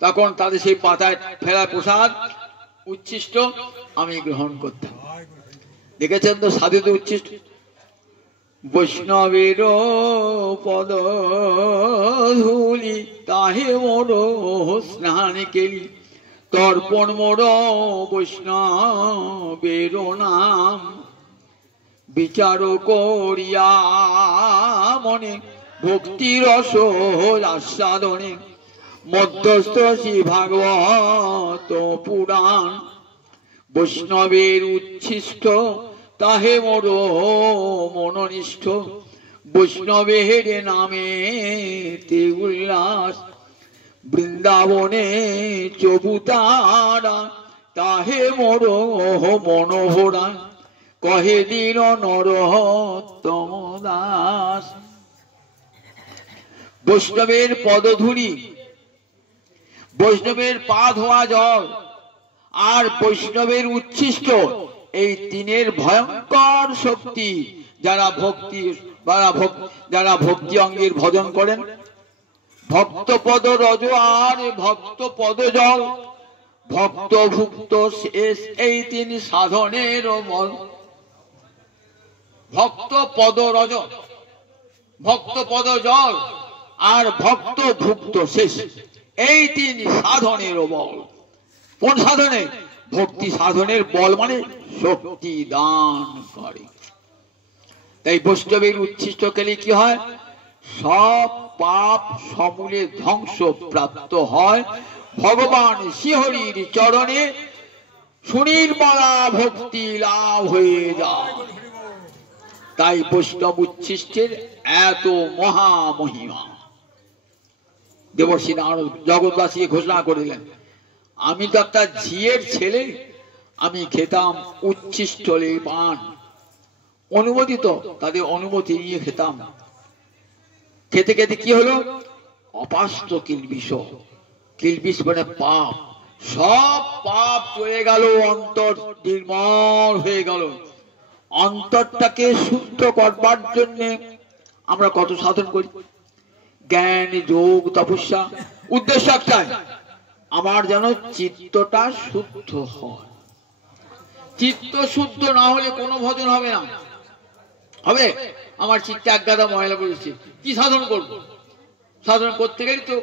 তখন তাদের সেই পাতায় ফেলা প্রসাদ উচ্ছিষ্ট আমি গ্রহণ করতাম। দেখেছেন তো সাধুদের উচ্ছিষ্ট। বৈষ্ণবের পদ ধুলি তাহে মোর স্নান কেলি, তর্পণ মোর বৈষ্ণবের নাম, বিচার করিয়া মনে ভক্তি রস আস্বাদনে, মধ্যস্থ শ্রী ভাগবত পুরাণ, বৈষ্ণবের উচ্ছিষ্ট তাহে মোর মননিষ্ঠ, বৈষ্ণবের নামে তে উল্লাস, বৃন্দাবনে চবুতারা তাহে মোর মনোহরা, কহে দিন নরোত্তম দাস। বৈষ্ণবের পদধূলি, বৈষ্ণবের পা ধোয়া জল আর বৈষ্ণবের উচ্ছিষ্ট, এই তিনের ভয়ঙ্কর শক্তি। যারা ভক্তি অঙ্গের ভজন করেন, ভক্ত পদ রজ আর ভক্ত পদ জল, ভক্ত ভুক্ত শেষ, এই তিন সাধনের মল। ভক্ত পদ রজ, ভক্ত পদ জল আর ভক্ত ভুক্ত শেষ, এই তিন সাধনের বল। কোন সাধনে? ভক্তি সাধনের বল মানে শক্তি দান করে। তাই বৈষ্ণবের উচ্ছিষ্ট খেলে কি হয়, সব পাপ সমূলে ধ্বংস প্রাপ্ত হয়। ভগবান শ্রীহরির চরণে সুনির্মলা ভক্তি লাভ হয়ে যায়। তাই বৈষ্ণব উচ্ছিষ্টের এত মহামহিমা। দেবর্ষী নারদ জগৎবাসীকে ঘোষণা করিলেন, আমি তো একটা ঝিয়ের ছেলে, আমি খেতাম উচ্ছিষ্টলে পান, অনুমোদিত, তাদের অনুমতি নিয়ে খেতাম। খেতে খেতে কি হলো, অপাস্ত কিলবিষ, কিলবিষ মানে পাপ, সব পাপ চলে গেল, অন্তর নির্মল হয়ে গেল। অন্তরটাকে শুদ্ধ করবার জন্য আমরা কত সাধন করি, জ্ঞান যোগ তপস্যা। উদ্দেশ্য একটাই, আমার যেন চিত্তটা শুদ্ধ হয়। চিত্ত শুদ্ধ না হলে কোনো ভজন হবে না। হবে, আমার চিত্তে এক গাদা ময়লা পড়েছে, কি সাধন করব? সাধন করতে গেলে তো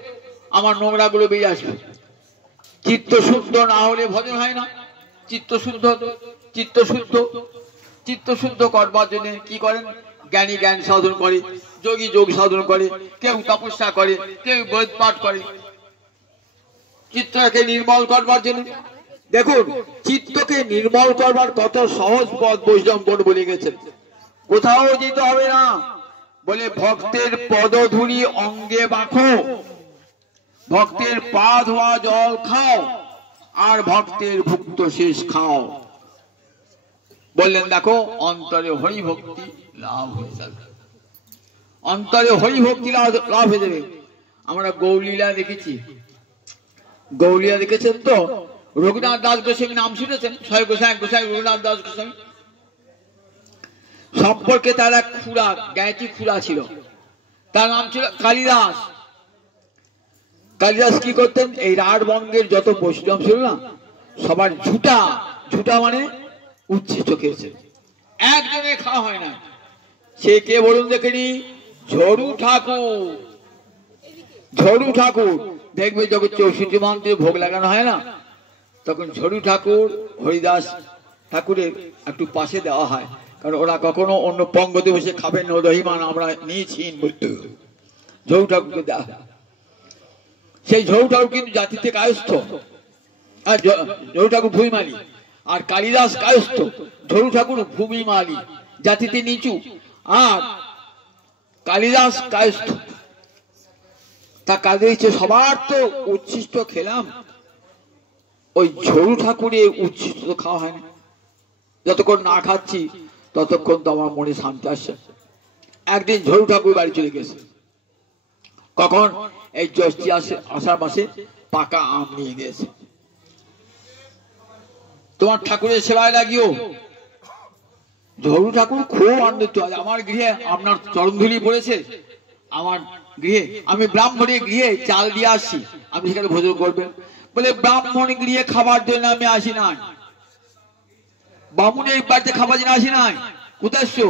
আমার নোংরা গুলো বেরিয়ে আসবে। চিত্ত শুদ্ধ না হলে ভজন হয় না। চিত্ত শুদ্ধ, চিত্ত শুদ্ধ, চিত্ত শুদ্ধ করবার জন্য কি করেন, জ্ঞানী জ্ঞান সাধন করে, যোগী যোগ সাধন করে, কেউ তপস্যা করে, কেউ বেদ পাঠ করে চিত্তকে নির্মল করবার জন্য। দেখুন, চিত্তকে নির্মল করবার কত সহজ পথ বৈষ্ণব কোন বলে গেছেন। কোথাও যেতে হবে না, বলে ভক্তের পদধূলি অঙ্গে মাখো, ভক্তের পা ধোয়া জল খাও, আর ভক্তের ভুক্ত শেষ খাও। বললেন দেখো, অন্তরে হরি ভক্তি লাভ হয়ে যাবে, অন্তরে হরি ভক্তি লাভ হয়ে যাবে। আমরা গৌলীলা দেখেছি, গৌলীলা দেখেছেন তো? রঘুনাথ দাস গোস্বামী নাম শুনেছেন? ছয় গোসাই গোসাই রঘুনাথ দাস গোস্বামী সম্পর্কে তার এক খুড়া, জ্ঞাতি খুড়া ছিল, তার নাম ছিল কালিদাস। কালিদাস কি করতেন, এই রাঢ়বঙ্গের যত বৈষ্ণব ছিল না, সবার ঝুটা, ঝুটা মানে উচ্ছিষ্ট খেয়েছে, একজনে খাওয়া হয় না। সে কে বলুন দেখেনি? ঝরু ঠাকুর। ঝরু ঠাকুর দেখবে যখন 64 মন্ত্রে ভোগ লাগানো হয় না, তখন ঝরু ঠাকুর হরিদাস ঠাকুরের একটু পাশে দেওয়া হয়, কারণ ওরা কখনো অন্য পঙ্গতে বসে খাবেন না, রহিমান আমরা নিয়েছি, ঝরু ঠাকুরকে দেওয়া হয়। সেই ঝরু ঠাকুর কিন্তু জাতি থেকে আয়স্থ, আর ঝরু ঠাকুর ভুইমালি, আর কালিদাস কায়স্থ, ঝরু ঠাকুর ভূমি মালি, জাতিতে নিচু, আর কালিদাস কায়স্থ। তা কাদের ইচ্ছে সবার তো উচ্ছিষ্ট খেলাম, ওই ঝরু ঠাকুরের উচ্ছিষ্ট খাওয়া হয় না। যতক্ষণ না খাচ্ছি ততক্ষণ তো আমার মনে শান্তি আসছে। একদিন ঝরু ঠাকুর বাড়ি চলে গেছে। কখন? এই জ্যৈষ্ঠী আষাঢ় মাসে পাকা আম নিয়ে গেছে। তোমার ঠাকুরের সেবায় লাগিও। ঝরু ঠাকুর খুব আনন্দিত, আমার গৃহে আপনার চরণধুলি পড়েছে, আমার গৃহে আমি ব্রাহ্মণের গৃহে চাল দিয়ে আসছি, আপনি সেখানে ভোজন করবেন। বলে ব্রাহ্মণ গৃহে খাবার জন্য আমি আসি নাই, বামুনের বাড়িতে খাবার জন্য আসি নাই। কোথায় এসছো?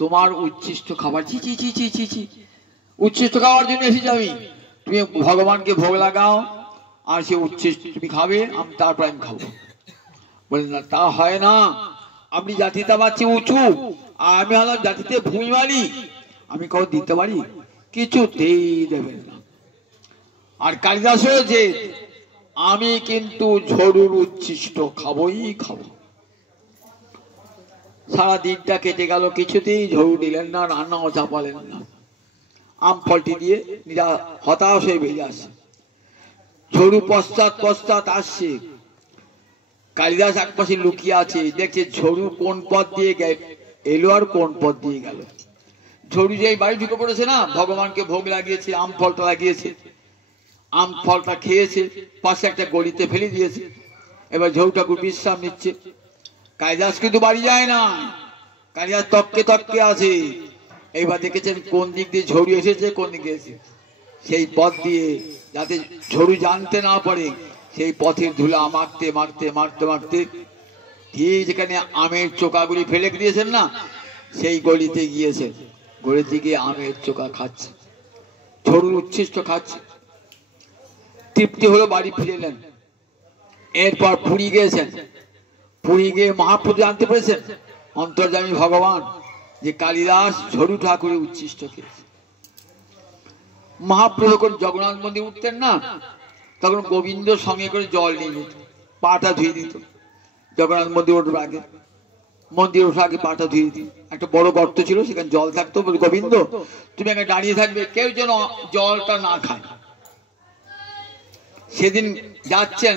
তোমার উচ্ছিষ্ট খাবার। ছি ছি ছি ছি ছি ছি, উচ্ছিষ্ট খাওয়ার জন্য এসেছি আমি। তুমি ভগবানকে ভোগ লাগাও, আর সে উচ্ছিষ্ট তুমি খাবে, তারপর আমি খাবো। বলে না, তা হয় না, আপনি জাতিটা পাচ্ছি উঁচু, আর আমি হলাম জাতিতে ভূমিমালি, আমি কাউ দিতে পারি? কিছুতেই দেবেন না। আর কালিদাসও যে আমি কিন্তু ঝরুর উচ্ছিষ্ট খাবই খাবো। সারা দিনটা কেটে গেল, কিছুতেই ঝরু দিলেন না, রান্নাও চাপালেন না। আম ফলটি দিয়ে হতাশ হয়ে বেরিয়ে আসছে। ঝরু পশ্চাৎ আসছে। কালিদাস একপাশে লুকিয়ে আছে, দেখছে ঝরু কোন পথ দিয়ে এলো আর কোন পথ দিয়ে গেল। ঝরু যে বাড়ি ঢুকে পড়েছে না, ভগবানকে ভোগ লাগিয়েছে, আম ফলটা লাগিয়েছে, আম ফলটা খেয়েছে, পাশে একটা গলিতে ফেলে দিয়েছে। এবার ঝরু ঠাকুর বিশ্রাম নিচ্ছে। কালিদাস কিন্তু বাড়ি যায় না, কালিদাস তককে আছে। এইবার দেখেছেন কোন দিক দিয়ে ঝরু এসেছে, কোন দিকে এসেছে, সেই পথ দিয়ে, যাতে ঝরু জানতে না পারে, সেই পথের ধুলা মারতে মারতে মারতে মারতে ঠিক যেখানে আমের চোকাগুলি ফেলে দিয়েছেন না, সেই গলিতে গিয়েছে। গলির দিকে আমের চোকা খাচ্ছে, ঝরুর উচ্ছিষ্ট খাচ্ছে। তৃপ্তি হলো, বাড়ি ফিরে এলেন। এরপর পুরী গিয়েছেন। পুরী গিয়ে মহাপ্রভু জানতে পেরেছেন, অন্তর্যামী ভগবান, যে কালিদাস ঝরু ঠাকুরের উচ্ছিষ্ট খেয়েছে। মহাপ্রভু যখন জগন্নাথ মন্দির উঠতেন না, তখন গোবিন্দ সঙ্গে করে জল নিয়ে যেত, পাটা ধুয়ে দিত। জগন্নাথ মন্দির ওঠার আগে, মন্দির ওঠার আগে পাটা ধুয়ে দিত। একটা বড় গর্ত ছিল, সেখানে জল থাকতো। গোবিন্দ, তুমি এখানে দাঁড়িয়ে থাকবে, কেউ যেন জলটা না খায়। সেদিন যাচ্ছেন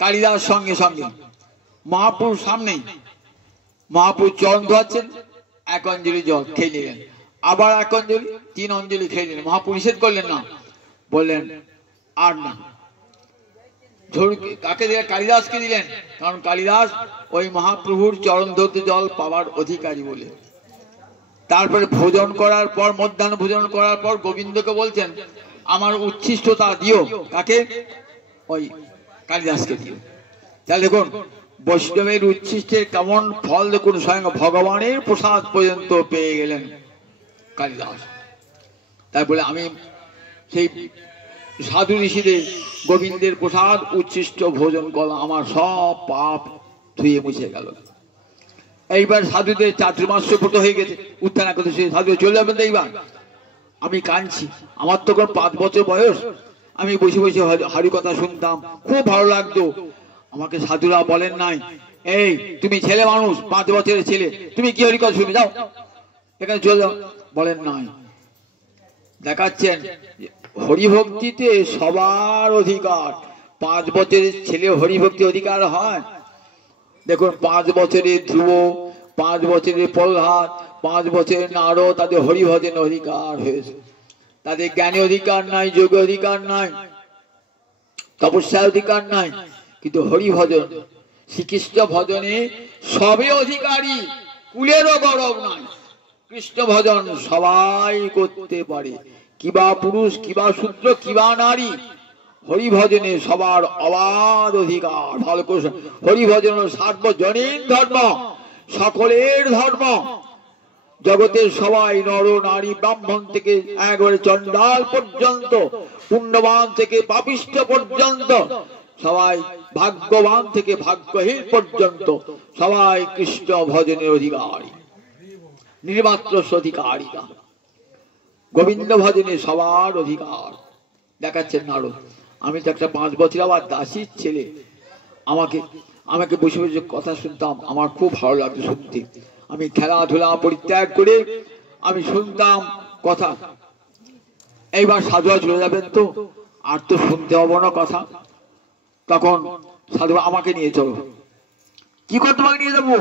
কালিদাস সঙ্গে সঙ্গে, মহাপ্রভুর সামনেই মহাপ্রভু চরণ ধোয়াচ্ছেন, এক অঞ্জলি জল খেয়ে নিলেন, আবার এক অঞ্জলি, 3 অঞ্জলি খেয়ে নিলেন। মহাপ্রভু নিষেধ করলেন না, বললেন আর না। কাকে দিলেন? কালিদাসকে দিলেন, কারণ কালিদাস ওই মহাপ্রভুর চরণ ধরতে জল পাওয়ার অধিকারী বলে। তারপরে ভোজন করার পর, মধ্যাহ্ন ভোজন করার পর গোবিন্দকে বলছেন, আমার উচ্ছিষ্টতা দিও। কাকে? ওই কালিদাসকে দিও। তাহলে দেখুন বৈষ্ণবের উচ্ছিষ্টের কেমন ফল দেখুন, স্বয়ং ভগবানের প্রসাদ পর্যন্ত পেয়ে গেলেন কালিদাস। তাই বলে আমি সেই সাধু ঋষিদের গোবিন্দের প্রসাদ উচ্ছিষ্ট ভোজন করলাম, আমার সব পাপ ধুয়ে মুছে গেল। এইবার সাধুদের চাতুর্মাস্য হয়ে গেছে, উত্থান করতে সাধু চলে যাবেন। এইবার আমি কাঁদছি, আমার তো 5 বছর বয়স, আমি বসে বসে হারি কথা শুনতাম, খুব ভালো লাগতো। আমাকে সাধুরা বলেন নাই, এই তুমি ছেলে মানুষ, 5 বছরের ছেলে, তুমি কি হরি কথা শুনে যাও, এখানে চলে যাও, বলেন নাই। দেখাচ্ছেন হরিভক্তিতে সবার অধিকার। 5 বছরের ছেলে হরিভক্তি অধিকার হয়? দেখুন 5 বছরের ধ্রুব, 5 বছরের প্রহ্লাদ, 5 বছরের নারদ, তাদের হরিভজনের অধিকার হয়েছে। তাদের জ্ঞানী অধিকার নাই, যোগ অধিকার নাই, তপস্যার অধিকার নাই, কিন্তু হরিভজন, শ্রীকৃষ্ণ ভজনে সবে অধিকারী, কুলেরও গৌরব নাই। কৃষ্ণ ভজন সবাই করতে পারে, কিবা পুরুষ, কিবা শূদ্র, কিবা নারী, হরিভজনে সবার অবাধ অধিকার। ভালো করে হরিভজন সার্বজনীন ধর্ম, সকলের ধর্ম। জগতের সবাই, নর নারী ব্রাহ্মণ থেকে একবারে চণ্ডাল পর্যন্ত, পুণ্যবান থেকে পাপিষ্ঠ পর্যন্ত, সবাই ভাগ্যবান থেকে ভাগ্যহীন পর্যন্ত, সবাই কৃষ্ণ ভজনের অধিকারী, নির্মাত্র অধিকারিতা। গোবিন্দ ভজনে সবার অধিকার। দেখাচ্ছেন নারদ, আমি তো একটা 5 বছর আবার দাসীর ছেলে, আমাকে আমাকে বসে বসে কথা শুনতাম, আমার খুব ভালো লাগতো শুনতে। আমি খেলাধুলা পরিত্যাগ করে আমি শুনতাম কথা। এইবার সাধুরা চলে যাবেন তো, আর তো শুনতে হবো না কথা। তখন সাধু আমাকে নিয়ে চলো। কি করে তোমাকে নিয়ে যাবো?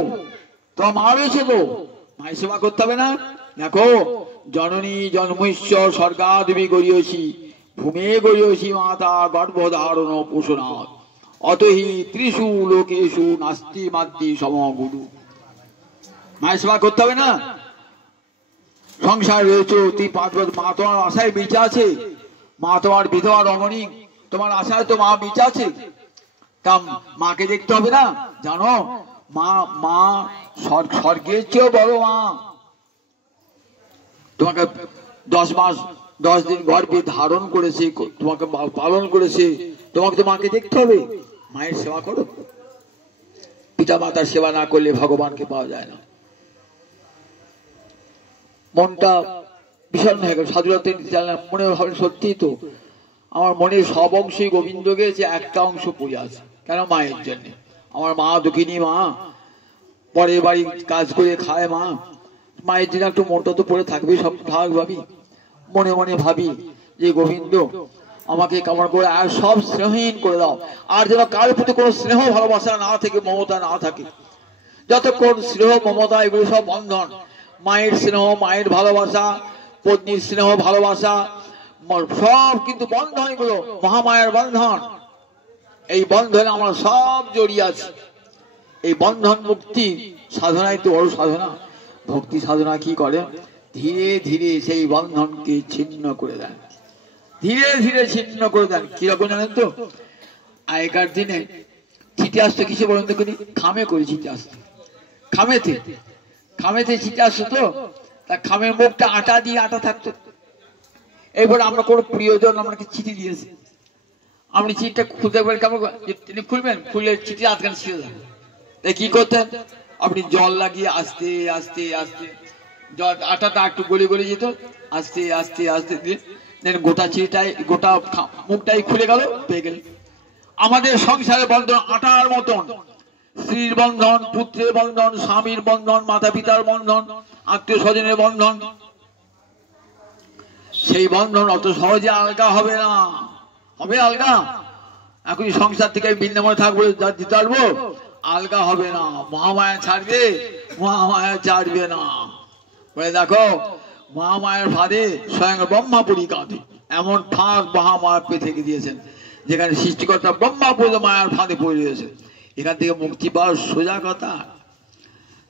তোমার মা রয়েছে তো, মায়ের সেবা করতে হবে না? দেখো, জননী জন্মৈশ্বর স্বর্গাদেবী গরিয়সী ভূমে গরিয়সী মাতা গর্ভধারণ পোষণাৎ অতহি ত্রিষু লোকেষু নাস্তি মাতৃ সমগুরু। মায়ের সেবা করতে হবে না? সংসার রয়েছে, তুই 5 বছর, মা তোমার আশায় বেঁচে আছে, মা তোমার বিধবা রমণী, তোমার আশায় তো মা বেঁচে আছে। তা মাকে দেখতে হবে না? জানো, মা মা স্বর্গের চেয়েও বড় মা। তোমাকে 10 মাস 10 দিন গর্ভে ধারণ করেছে, তোমাকে পালন করেছে, তোমাকে তো মাকে দেখতে হবে। মায়ের সেবা করো। পিতা মাতার সেবা না করলে ভগবানকে পাওয়া যায় না। মনটা বিষণ্ণ হয়ে গেল। সাধুরা মনে হবে সত্যি তো, আমার মনের সব অংশই গোবিন্দ গেছে, একটা অংশ পড়ে আছে কেন? মায়ের জন্য। আমার মা দুঃখিনী মা, পরের বাড়ি কাজ করে খায় মা, মায়ের জন্য একটু মনটা তো পড়ে থাকবে। সব ভাগ ভাবি, মনে মনে ভাবি যে গোবিন্দ আমাকে কেমন করে আর সব স্নেহহীন করে দাও, আর যেন কার প্রতি কোনো স্নেহ ভালোবাসা না থাকে, মমতা না থাকে। যতক্ষণ স্নেহ মমতা এগুলো সব বন্ধন, মায়ের স্নেহ মায়ের ভালোবাসা, পত্নীর স্নেহ ভালোবাসা সব কিন্তু বন্ধন, এগুলো মহামায়ার বন্ধন। এই বন্ধনে আমরা সব জড়িয়ে আছি। এই বন্ধন মুক্তি সাধনাই তো বড় সাধনা। ভক্তি সাধনা কি করে? ধীরে ধীরে সেই বন্ধনকে ছিন্ন করে দেন, ধীরে ধীরে ছিন্ন করে দেন। কিরকম জানেন তো? আগেকার দিনে চিঠি আসতো কিসে বলেন তো? খামে করে চিঠি আসতো, খামেতে চিঠি আসতো তো। তা খামের মুখটা আটা দিয়ে আটা থাকতো। এবার আমরা কোনো প্রিয়জন আমাকে চিঠি দিয়েছে, আপনি চিঠিটা খুলতে পারেন, কেমন তিনি খুলবেন, খুলে চিঠি আধখান ছিঁড়ে যান। তাই কি করতেন? আপনি জল লাগিয়ে আস্তে আস্তে আস্তে জল আটাটা একটু গলে গলে যেত, আস্তে আস্তে আস্তে দিয়ে দেন গোটা চিঠিটাই গোটা মুখটাই খুলে গেল, পেয়ে গেল। আমাদের সংসারের বন্ধন আটার মতন। স্ত্রীর বন্ধন, পুত্রের বন্ধন, স্বামীর বন্ধন, মাতা পিতার বন্ধন, আত্মীয় স্বজনের বন্ধন, সেই বন্ধন অত সহজে আলগা হবে না। হবে আলগা? এখন সংসার থেকে বৃন্দাবনে থাকবো, দিতে পারবো? আলগা হবে না। মহামায়া ছাড়বে? মহামায়া ছাড়বে না। বলে দেখো, মহামায়ার ফাঁদে স্বয়ং ব্রহ্মাপুরী কাঁদে। এমন ফাঁদ মহামায়া থেকে দিয়েছেন, যেখানে সৃষ্টিকর্তা ব্রহ্মাপুর মায়ার ফাঁদে পড়ে রয়েছে। এখান থেকে মুক্তি পাওয়ার সোজা কথা।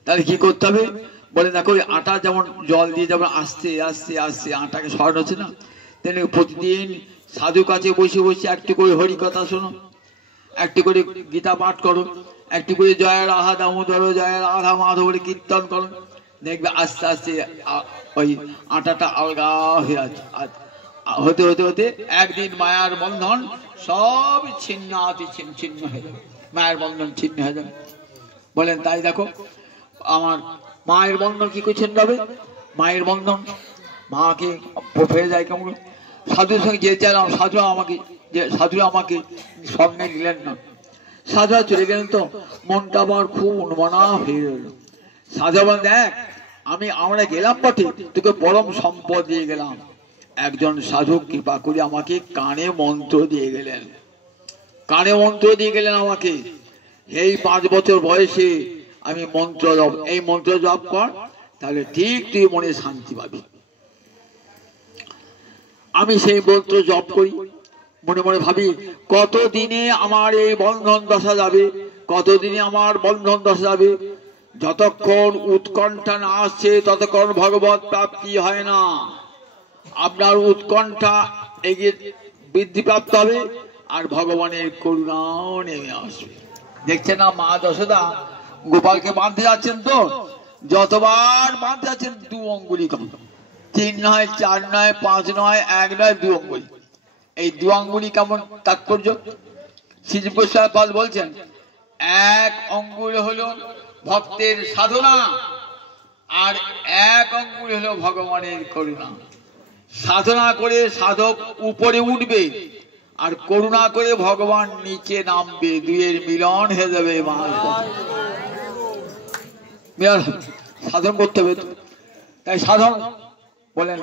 তাহলে কি করতে হবে? বলে দেখো, আটা যেমন জল দিয়ে যেমন আস্তে আস্তে আস্তে আটাকে সরানো হচ্ছে না, তেমনি প্রতিদিন সাধু কাছে বসে বসে একটু করে হরি কথা শোনো, একটু করে গীতা পাঠ করো, একটু করে জয় রাধা দামোদর জয় রাধা মাধব বলে কীর্তন করো। দেখবে আস্তে আস্তে ওই আটাটা আলগা হয়ে আছে। হতে হতে হতে একদিন মায়ার বন্ধন সব ছিন্ন ছিন্ন হয়ে যাবে, মায়ের বন্ধন ছিন্ন হয়ে যাবে। বলেন তাই দেখো, আমার মায়ের বন্ধন কি করে ছিন্ন হবে? মায়ের বন্ধন মাকে ফেলে যায় কেমন? সাধুর সঙ্গে যেতে চাইলাম, সাধুরা আমাকে সঙ্গে নিলেন না। সাধুরা চলে গেলেন তো মনটা আবার খুব উন্মনা হয়ে গেল। সাধু বলেন, দেখ আমরা গেলাম বটে, তোকে পরম সম্পদ দিয়ে গেলাম। একজন সাধু কৃপা করে আমাকে কানে মন্ত্র দিয়ে গেলেন, কানে মন্ত্র দিয়ে গেলেন আমাকে। এই 5 বছর বয়সে আমি মন্ত্র জপ, এই মন্ত্র জপ কর, তাহলে ঠিক তুই মনে শান্তি পাবি। আমি সেই মন্ত্র জপ করি, মনে মনে ভাবি কতদিনে আমার এই বন্ধন দশা যাবে, কতদিনে আমার বন্ধন দশা যাবে। যতক্ষণ উৎকণ্ঠা না আসছে ততক্ষণ ভগবত প্রাপ্তি হয় না। আপনার উৎকণ্ঠা এগিয়ে বৃদ্ধিপ্রাপ্ত হবে, আর ভগবানের করুণাও নেমে আসবে। দেখছেন না, মা যশোদা গোপালকে বাঁধতে যাচ্ছেন তো, যতবার বাঁধতে যাচ্ছেন 2 অঙ্গুলি কম, 3 নয়, 4 নয়, 5 নয়, 1 নয়, 2 অঙ্গুলি। এই 2 অঙ্গুলি কেমন তাৎপর্য? শ্রীজীব গোস্বামী পাল বলছেন, 1 অঙ্গুল হলো ভক্তের সাধনা, আর 1 অঙ্গুল হলো ভগবানের করুণা। সাধনা করে সাধক উপরে উঠবে, আর করুণা করে ভগবান নিচে নামবে, দুয়ের মিলন হয়ে যাবে। সাধন করতে হবে, তাই সাধন বলেন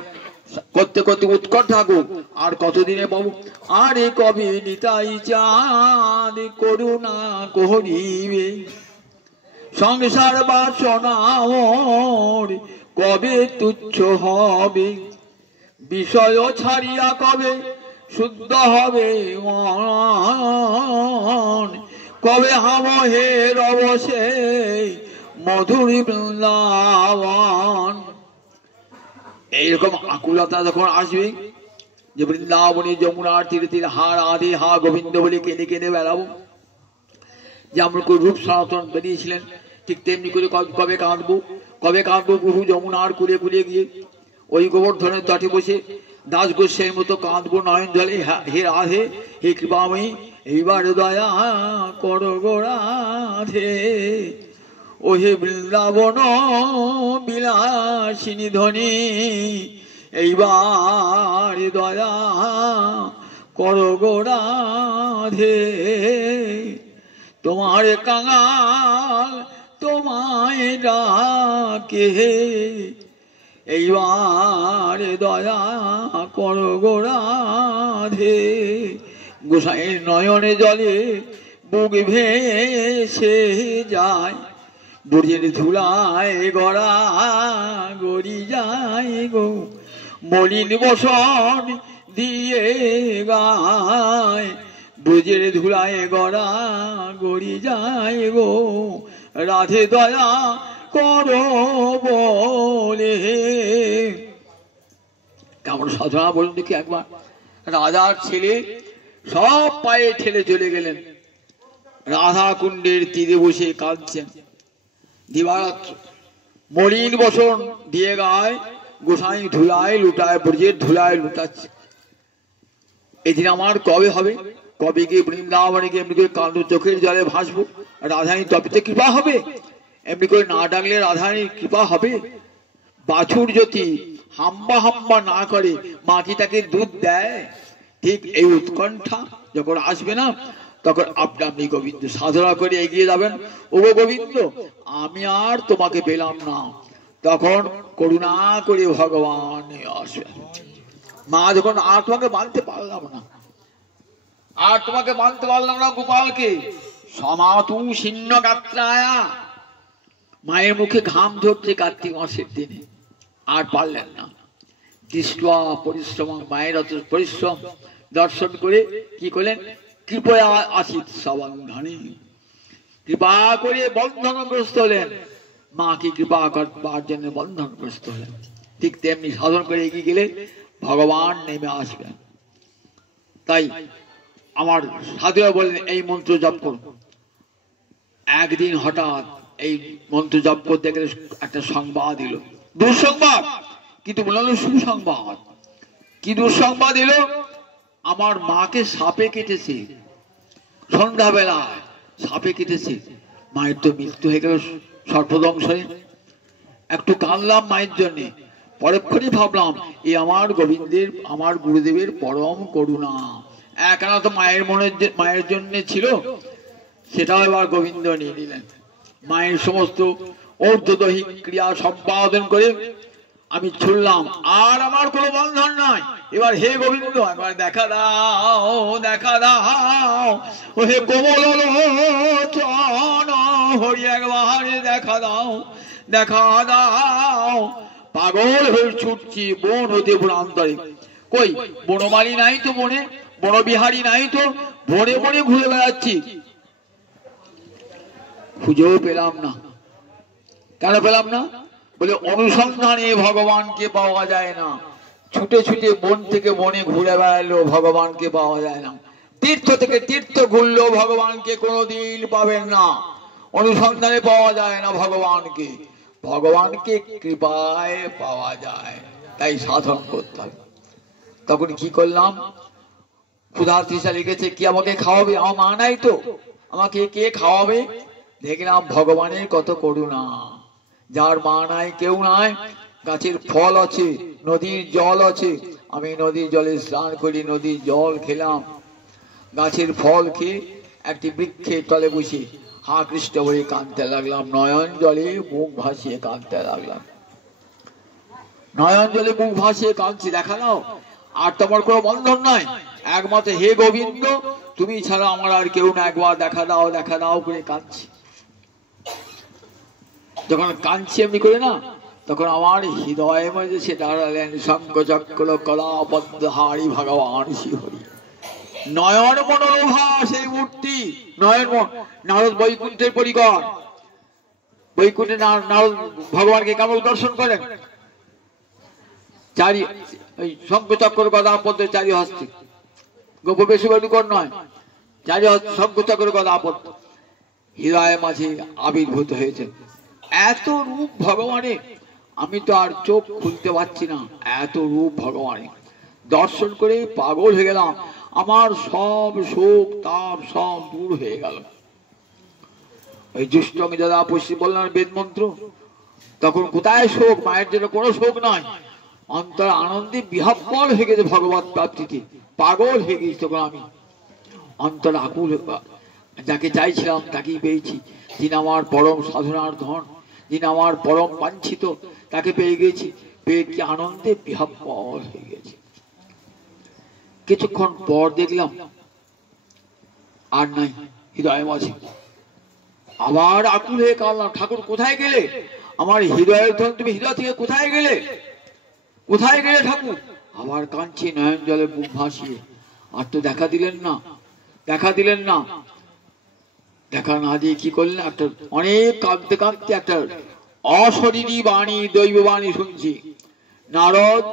করতে করতে উৎকট থাকুক। আর কতদিনে বাবু, আরে কবে নিতাই চাঁদ করুণা করিবে, সংসার বাসনা কবে তুচ্ছ হবে, বিষয় ছাড়িয়া কবে শুদ্ধ হবে মন, কবে হামহের অবশে মধুর বৃন্দাবন। এইরকম আকুলতা যখন আসবে যে বৃন্দাবনী যমুনার তীরে তীরে হা রাধে হা গোবিন্দ বলে কেঁদে কেঁদে বেড়াবো, যেমন করে রূপ সনাতন বেরিয়েছিলেন ঠিক তেমনি করে কবে কাঁদবো, কবে কাঁদবো প্রভু যমুনার কুলে কুলে গিয়ে ওই গোবর্ধনের তটে বসে দাস গোস্বাইয়ের মতো কাঁদবো নয়ন জলে, হে রাধে হে কৃপাময়ী এইবার দয়া করো গো রাধে, ও হে বৃন্দাবন বিলাসিনী ধ্বনি এইবার দয়া করো গো রাধে, তোমার কাঙাল তোমায় ডাকে এইবার দয়া করো গো রাধে। গোসাইয়ের নয়নে জলে বুক ভেসে যায়, ব্রজের ধুলায় গড়া গড়ি যায় গো, মলিন বসন দিয়ে গায়, ব্রজের ধুলায় গড়া গড়ি যায় গো, রাধে দয়া করো বলে। কেমন সাধনা বলুন দেখি একবার। রাজার ছেলে সব পায়ে ঠেলে চলে গেলেন, রাধা কুণ্ডের তীরে বসে কাঁদছেন দিবারাত্র, মলিন বসন দিয়ে গায়, গোসাই ধুলায় লুটায়, ব্রজের ধুলায় লুটাচ্ছে। এদিন আমার কবে হবে, কবে গিয়ে বৃন্দাবনে গিয়ে এমনি করে কান্দ চোখের জলে ভাসবো, রাধারানী তবেতে কৃপা হবে, এমনি করে না ডাকলে রাধারানীর কৃপা হবে। বাছুর যদি হাম্বা হাম্বা না করে মা কি তাকে দুধ দেয়? ঠিক এই উৎকণ্ঠা যখন আসবে না, তখন আপনি আপনি গোবিন্দ সাধনা করে এগিয়ে যাবেন। ও গো গোবিন্দ আমি আর তোমাকে পেলাম না, তখন করুণা করে ভগবান আসবেন। মা যখন আর তোমাকে মানতে পারলাম না, আর তোমাকে মানতে পারলাম না গোপালকে, সমাতু ছিন্ন গাত্রায়া, মায়ের মুখে ঘাম ঝরছে কার্তিক মাসের দিনে, আর পারলেন না। দৃষ্টা পরিশ্রম, মায়ের অত পরিশ্রম দর্শন করে কি করলেন, কৃপয়া আসিত সবন্ধনে, কৃপা করে বন্ধনগ্রস্ত হলেন, মাকে কৃপা করবার জন্য বন্ধনগ্রস্ত হলেন। ঠিক তেমনি সাধন করে এগিয়ে গেলে ভগবান নেমে আসবেন। তাই আমার সাধুরা বললেন এই মন্ত্র জপ করুন। একদিন হঠাৎ এই মন্ত্র জপ করতে গেলে একটা সংবাদ এলো, দুঃসংবাদ, কিন্তু বলল সুসংবাদ। কি দুঃসংবাদ এলো, আমার মাকে সাপে কেটেছে, সন্ধ্যাবেলা সাপে কেটেছে, মায়ের তো মৃত্যু হয়ে গেল সর্পদংশনে। একটু কাঁদলাম মায়ের জন্যে, পরক্ষণে ভাবলাম এই আমার গোবিন্দের, আমার গুরুদেবের পরম করুণা। একনা তো মায়ের মায়ের জন্য ছিল, সেটাও এবার গোবিন্দ নিয়ে নিলেন। মায়ের সমস্ত ঊর্ধ্বদৈহিক ক্রিয়া সম্পাদন করে আমি ছুড়লাম, আর আমার কোনো বন্ধন নয়। এবার হে গোবিন্দ একবার দেখা দাও, দেখা দাও, ও হে কোমল লোচন হরি একবার দেখা দাও, দেখা দাও। পাগল হয়ে ছুটছি বন হতে বনান্তরে, কই বনমালী নাই তো বনে, বনবিহারী নাই তো, বনে বনে ঘুরে বেড়াচ্ছি, খুঁজেও পেলাম না। কেন পেলাম না? বলে অনুসন্ধানে ভগবানকে পাওয়া যায় না। ছুটে ছুটে বন থেকে বনে ঘুরে বেড়ালো, ভগবানকে পাওয়া যায় না। তীর্থ থেকে তীর্থ ঘুরলেও ভগবানকে কোনোদিন পাবেন না। অনুসন্ধানে পাওয়া যায় না ভগবানকে, ভগবানকে কৃপায় পাওয়া যায়। তাই সাধন করতে হবে। তখন কি করলাম, ক্ষুধা তৃষা লেগেছে, কি আমাকে খাওয়াবে? আমার মা নাই তো, আমাকে কে খাওয়াবে? দেখলাম ভগবানের কত করুণা, যার মা নাই কেউ নাই, গাছের ফল আছে, নদীর জল আছে, আমি নদীর জলে স্নান করি, নদীর জল খেলাম, গাছের ফল খেয়ে একটি বৃক্ষের তলে বসে হা কৃষ্ণ বলে কাঁদতে লাগলাম, নয়ন জলে মুখ ভাসিয়ে কাঁদতে লাগলাম। নয়ন জলে মুখ ভাসিয়ে কাঁদছি, দেখা দাও আর তোমার কোনো বন্ধন নয়, একমাত্র হে গোবিন্দ তুমি ছাড়া আমার আর কেউ না, একবার দেখা দাও দেখা দাও করে কাঁদছি। যখন কাঁদছি এমনি করে না, তখন আমার হৃদয়ে মাঝে সে দাঁড়ালেন শঙ্খ চক্র কলা পদ্মহারি ভগবান শ্রীহরি। নয়ন মনোরভা সেই মূর্তি, নয়ন নারদ বৈকুণ্ঠের পরিকর, বৈকুণ্ঠে নারদ ভগবানকে কেমন দর্শন করেন, চারি ওই শঙ্খ চক্র গদা পদ্ম চারি হস্তে, গোপ বেশি বৈকুণ্ঠ নয়, চারি হস্তে শঙ্খ চক্র গদা পদ্ম হৃদয়ে মাঝে আবির্ভূত হয়েছে। এত রূপ ভগবানের, আমি তো আর চোখ খুলতে পারছি না, এত রূপ ভগবানের দর্শন করে পাগল হয়ে গেলাম। আমার সব শোক তাপ সব দূর হয়ে গেল। ওই দুষ্টমি দাদা পশ্চিম বললাম বেদ মন্ত্র, তখন কোথায় শোক, মায়ের জন্য কোনো শোক নয়, অন্তর আনন্দে বিহ্বল হয়ে গেছে, ভগবত প্রাপ্তিতে পাগল হয়ে গেছি। তখন আমি অন্তর আকুল, যাকে চাইছিলাম তাকেই পেয়েছি, যিনি আমার পরম সাধনার ধন, যিনি আমার পরম বাঞ্ছিত, তাকে পেয়ে গেছি, পেয়ে কি আনন্দে বিহ্বল হয়ে গেছে। কিছুক্ষণ পর দেখলাম আর নাই হৃদয় মাঝে, আবার আকুল হয়ে কাঁদলাম, ঠাকুর কোথায় গেলে, আমার হৃদয়ের ধন তুমি হৃদয় থেকে কোথায় গেলে, কোথায় গেলে ঠাকুর। আবার কাঁদছি নয়ন জলে বুক ভাসিয়ে, আর তো দেখা দিলেন না, দেখা দিলেন না। দেখা না দিয়ে কি করলেন, একটা অনেক কাঁদতে কাঁদতে একটা অশরীরী বাণী, দৈব বাণী শুনছি, নারদ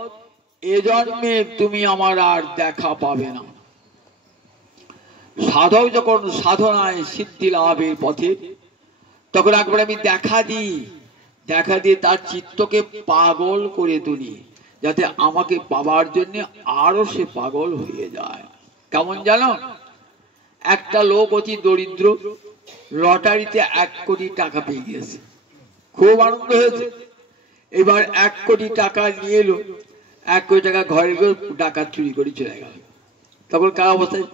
এ জন্মে তুমি আমার আর দেখা পাবে না। সাধক যখন সাধনায় সিদ্ধি লাভের পথে, তখন একবার আমি দেখা দিই, দেখা দিয়ে তার চিত্তকে পাগল করে তুলি, যাতে আমাকে পাবার জন্য আরো সে পাগল হয়ে যায়। কেমন জানো, একটা লোক অতি দরিদ্র, লটারিতে 1 কোটি টাকা পেয়ে গিয়েছে, খুব আনন্দ হয়েছে। এবার 1 কোটি টাকা নিয়ে এলো, 1 কোটি টাকা ঘরে গিয়ে ডাকাত চুরি করে চলে গেল। তখন কার অবস্থায়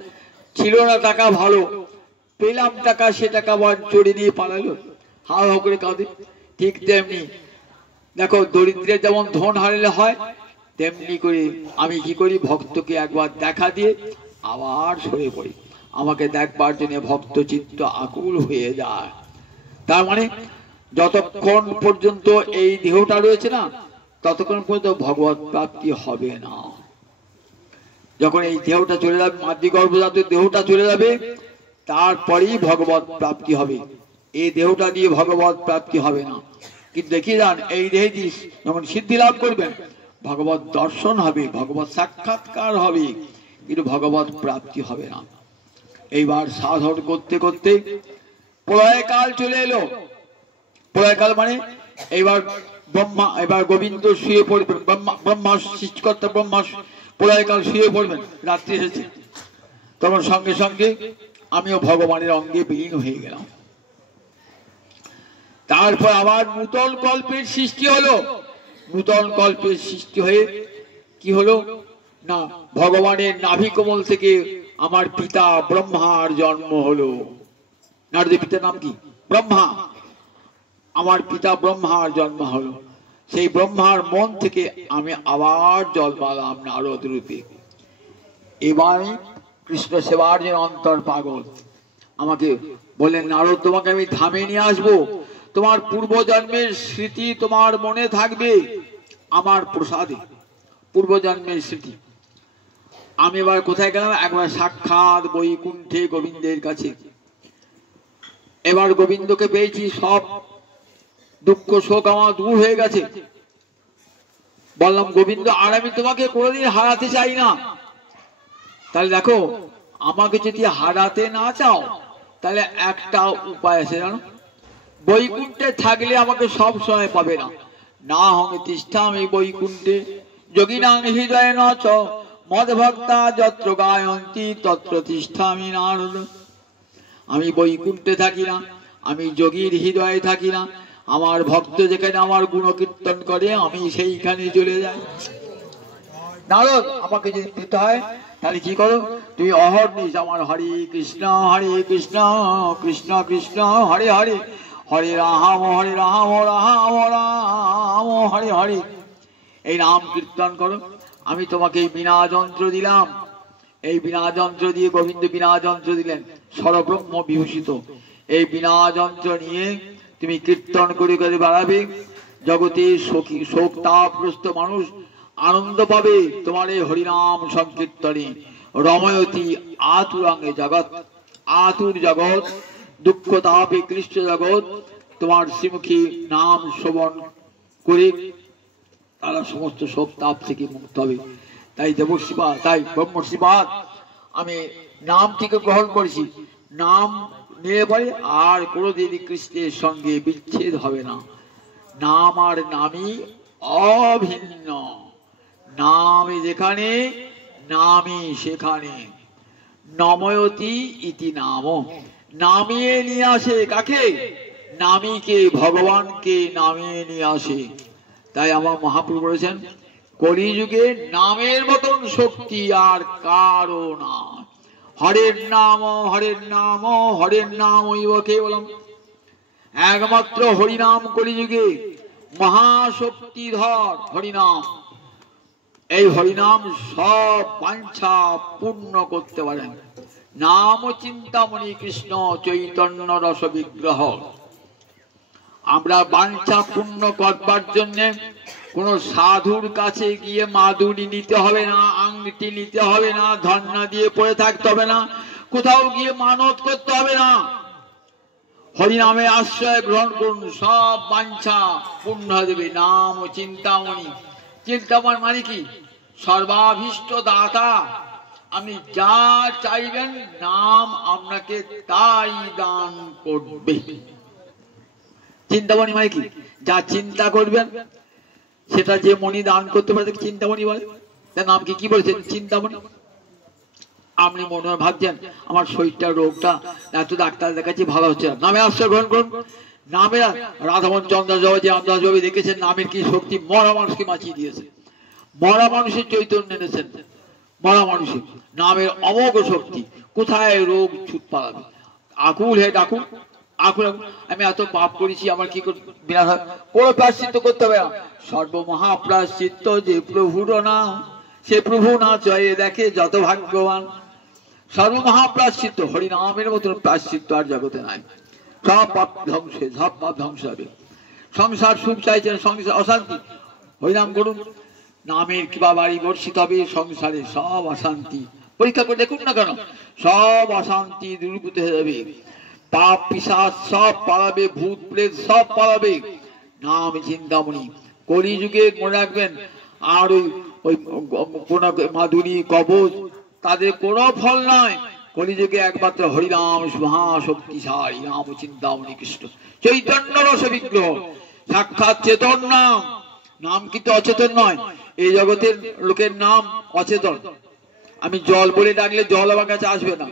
ছিল না টাকা, ভালো পেলাম টাকা, সে টাকা আবার চুরি নিয়ে পালালো, হা হা করে কাঁদে। ঠিক তেমনি দেখো, দরিদ্রের যেমন ধন হারালে হয়, তেমনি করে আমি কি করি, ভক্তকে একবার দেখা দিয়ে আবার সরে পড়ি, আমাকে দেখবার জন্য ভক্ত চিত্ত আকুল হয়ে যায়। তার মানে যতক্ষণ পর্যন্ত এই দেহটা রয়েছে না, ততক্ষণ পর্যন্ত ভগবত প্রাপ্তি হবে না। যখন এই দেহটা চলে যাবে, মাতৃগর্ভজাত দেহটা চলে যাবে, তারপরেই ভগবত প্রাপ্তি হবে। এই দেহটা দিয়ে ভগবত প্রাপ্তি হবে না। কিন্তু দেখিয়ে যান, এই দেহে দিয়ে যখন সিদ্ধি লাভ করবেন, ভগবত দর্শন হবে, ভগবত সাক্ষাৎকার হবে, কিন্তু ভগবত প্রাপ্তি হবে না। এইবার সাধন করতে করতে প্রলয়কাল চলে এলো। প্রলয়কাল মানে এইবার ব্রহ্মা, এবার গোবিন্দ শুয়ে পড়বেন, ব্রহ্মা সৃষ্টিকর্তা ব্রহ্মা প্রলয়কাল শুয়ে পড়বেন, রাত্রি এসেছে। তখন সঙ্গে সঙ্গে আমিও ভগবানের অঙ্গে বিলীন হয়ে গেলাম। তারপর আবার নূতন কল্পের সৃষ্টি হলো। নূতন কল্পের সৃষ্টি হয়ে কি হলো না, ভগবানের নাভি কোমল থেকে আমার পিতা ব্রহ্মার জন্ম হলো। নারদের পিতার নাম কি? ব্রহ্মা। আমার পিতা ব্রহ্মার জন্ম হলো। সেই ব্রহ্মার মন থেকে আমি আবার জন্মালাম নারদ রূপে। এবার কৃষ্ণ সেবার যে অন্তর পাগল, আমাকে বললেন, নারদ তোমাকে আমি ধামে নিয়ে আসবো, তোমার পূর্বজন্মের স্মৃতি তোমার মনে থাকবে আমার প্রসাদে, পূর্বজন্মের স্মৃতি। আমি এবার কোথায় গেলাম, একবার সাক্ষাৎ বৈকুণ্ঠে গোবিন্দের কাছে। এবার গোবিন্দকে পেয়েছি, সব দুঃখ শোক আমার দূর হয়ে গেছে। বললাম, গোবিন্দ আর আমি তোমাকে কোনোদিন হারাতে চাই না। তাহলে দেখো, আমাকে যদি হারাতে না চাও, তাহলে একটা উপায় আছে জানো, বৈকুণ্ঠে থাকলে আমাকে সব সময় পাবে না। না হমে তিষ্ঠামি বৈকুণ্ঠে যোগিনাং হৃদয়ে নচ মদ ভক্তা যত্র গায়ন্তি তত্র তিষ্ঠামি নারদ। আমি বৈকুণ্ঠে থাকি না, আমি যোগীর হৃদয়ে থাকি না। আমার ভক্ত যেখানে আমার গুণকীর্তন করে, আমি সেইখানে চলে যাই। নারদ আমাকে যদি পেতে হয় তাহলে কি করো, তুমি অহর্নিশ আমার হরে কৃষ্ণ কৃষ্ণ কৃষ্ণ হরে হরে, হরে রাম রাম রাম হরে হরে, এই নাম কীর্তন করো। আমি তোমাকে এই বীণা যন্ত্র দিলাম, এই বীণা যন্ত্র দিয়ে গোবিন্দ বীণা যন্ত্র দিলেন সরব্রহ্ম বিভূষিত। এই বীণা যন্ত্র নিয়ে তুমি কীর্তন করে করে বেড়াবে, জগতে শোক তাপগ্রস্ত মানুষ আনন্দ পাবে তোমার এই হরিনাম সংকীর্তনে। রময়তী আতুরাঙ্গে জগৎ, আতুর জগৎ দুঃখ তাপে ক্লিষ্ট জগৎ তোমার শ্রীমুখী নাম শ্রবণ করে তারা সমস্ত শোক তাপ থেকে মুক্ত হবে। তাই দেবর্ষিপাদ, তাই ব্রহ্মর্ষিপাদ আমি নামটিকে গ্রহণ করেছি। নাম নিয়ে পরে আর কোনোদিন কৃষ্ণের সঙ্গে বিচ্ছেদ হবে না। নাম আর নামই অভিন্ন, নামে যেখানে নামই সেখানে। নময়তি ইতি নাম, নামিয়ে নিয়ে আসে কাকে? নামীকে, ভগবানকে নামিয়ে নিয়ে আসে। তাই আমার মহাপ্রভু বলেছেন কলিযুগে নামের মতন শক্তি আর কারো না। হরের নাম হরের নাম হরের নাম কেবলম, একমাত্র হরিনাম কলিযুগে মহাশক্তিধর হরিনাম। এই হরিনাম সব বাঞ্ছা পূর্ণ করতে পারেন। নাম চিন্তামণি কৃষ্ণ চৈতন্য রস বিগ্রহ। আমরা বাঞ্ছা পূর্ণ করবার জন্য কোন সাধুর কাছে গিয়ে মাদুরি নিতে হবে না, আংটি নিতে হবে না, ধর্ণা দিয়ে পড়ে থাকতে হবে না, কোথাও গিয়ে মানত করতে হবে না। হরিনামে আশ্রয় গ্রহণ করুন, সব বাঞ্ছা পূর্ণ হয়ে দেবে। নাম ও চিন্তামণি, চিন্তামণি মানে কি? সর্বাভীষ্ট দাতা। আপনি যা চাইবেন নাম আপনাকে তাই দান করবে। চিন্তামণি মানে কি? যা চিন্তা করবেন সেটা যে মণি দান করতে পারে চিন্তামণি বলে। তার নাম কি বলেছেন? চিন্তামণি। আপনি মনে হয় ভাবছেন আমার শরীরটা রোগটা এত ডাক্তার দেখাচ্ছি ভালো হচ্ছে না, নামে আশ্রয় গ্রহণ করুন। নামে রাধামোহন চন্দ্রবাবু যে আন্দাজবাবু দেখেছেন নামের কি শক্তি, মরা মানুষকে বাঁচিয়ে দিয়েছে, মরা মানুষের চৈতন্য এনেছেন। মরা মানুষের নামের অমোঘ শক্তি, কোথায় রোগ ছুট পালাবে। আকুল হে ডাকুন, আকুল আমি এত পাপ করেছি আমার কি বিনা কোনো প্রায়শ্চিত্ত করতে হবে না। সর্বমহাপ্রায়শ্চিত্ত যে প্রভুর নাম, সে প্রভু না চয়ে দেখে যত ভাগ্যবান। সর্বমহাপ্রায়শ্চিত্ত হরিনামের মতন প্রায়শ্চিত্ত আর জগতে নাই। সব পাপ ধ্বংস, সব পাপ ধ্বংস হবে। সংসার সুখ চাইছেন, সংসার অশান্তি, হরিনাম করুন। নামের কিবা বাড়ি বর্ষিত হবে, সংসারে সব অশান্তি পরীক্ষা করে দেখুন না কেন, সব অশান্তি দূরীভূত হয়ে যাবে। পাপ পিশাচ সব পালাবে, ভূত প্রেত সব পালাবে। নাম চিন্তামণি কলিযুগে মনে রাখবেন। আর ওই মাধুরী কবচ তাদের কোনো ফল নয়। কলিযুগে একমাত্র হরিনাম মহাশক্তিশালী নাম চিন্তামণি কৃষ্ণ চৈতন্য রস বিগ্রহ, সাক্ষাৎ চেতন নাম। নাম কিন্তু অচেতন নয়। এই জগতের লোকের নাম অচেতন। আমি জল বলে ডাকলে জল আমার কাছে আসবে না,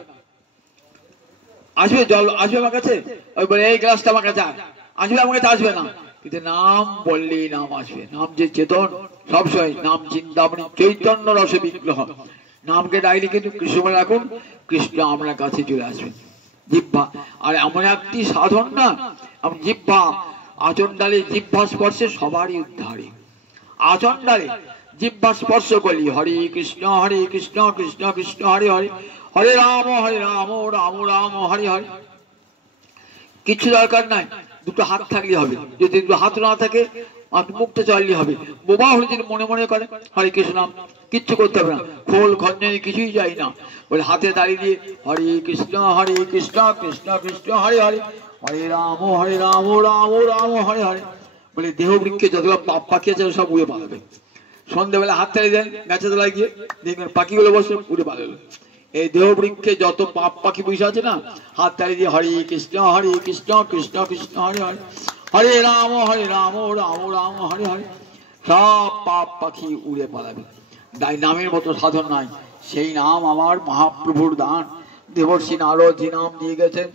আসবে জল আসবে আমার কাছে, ওই বলে এই গ্লাসটা আমার কাছে আসবে, আমার কাছে আসবে না। কিন্তু নাম বললেই নাম আসবে। নাম যে চেতন সবসময়, নাম চিন্তামণি চৈতন্য রস বিগ্রহ। নামকে ডাকলে কিন্তু কৃষ্ণ বলে রাখুন, কৃষ্ণ আপনার কাছে চলে আসবেন। জিহ্বা আর এমন একটি সাধন না, জিহ্বা আচণ্ডালে জিহ্বা স্পর্শে সবারই উদ্ধারে। আচণ্ডালে জিহ্বা স্পর্শ করলি হরে কৃষ্ণ কৃষ্ণ কৃষ্ণ হরে হরে, হরে রাম রাম রাম হরে হরে। কিছু দরকার নাই, দুটো হাত থাকলে হবে। যদি দুটো হাত না থাকে মুখটা চাইলে হবে। বোবা হলে যদি মনে মনে করে হরে কৃষ্ণ নাম, কিচ্ছু করতে হবে না, খোল খঞ্জনি কিছুই যাই না। বলে হাতে দাঁড়িয়ে দিয়ে হরে কৃষ্ণ কৃষ্ণ কৃষ্ণ হরে হরে, হরে রাম রাম রাম হরে হরে। বলে দেহ বৃক্ষে যতগুলো পাপ পাখি আছে সব উড়ে পালাবে। সন্ধ্যেবেলা হাত তাড়িয়ে দেন গাছের তলায় গিয়ে, দেখবেন পাখিগুলো বসে উড়ে পালাবে। এই দেহ বৃক্ষে যত পাপ পাখি বসে আছে না, হাত তাড়িয়ে দিয়ে হরে কৃষ্ণ কৃষ্ণ কৃষ্ণ হরে হরে, হরে রাম রাম রাম হরে হরে, সব পাপ পাখি উড়ে পালাবে। তাই নামের মতো সাধন নাই। সেই নাম আমার মহাপ্রভুর দান। দেবর্ষি নারদ যে নাম দিয়ে গেছেন,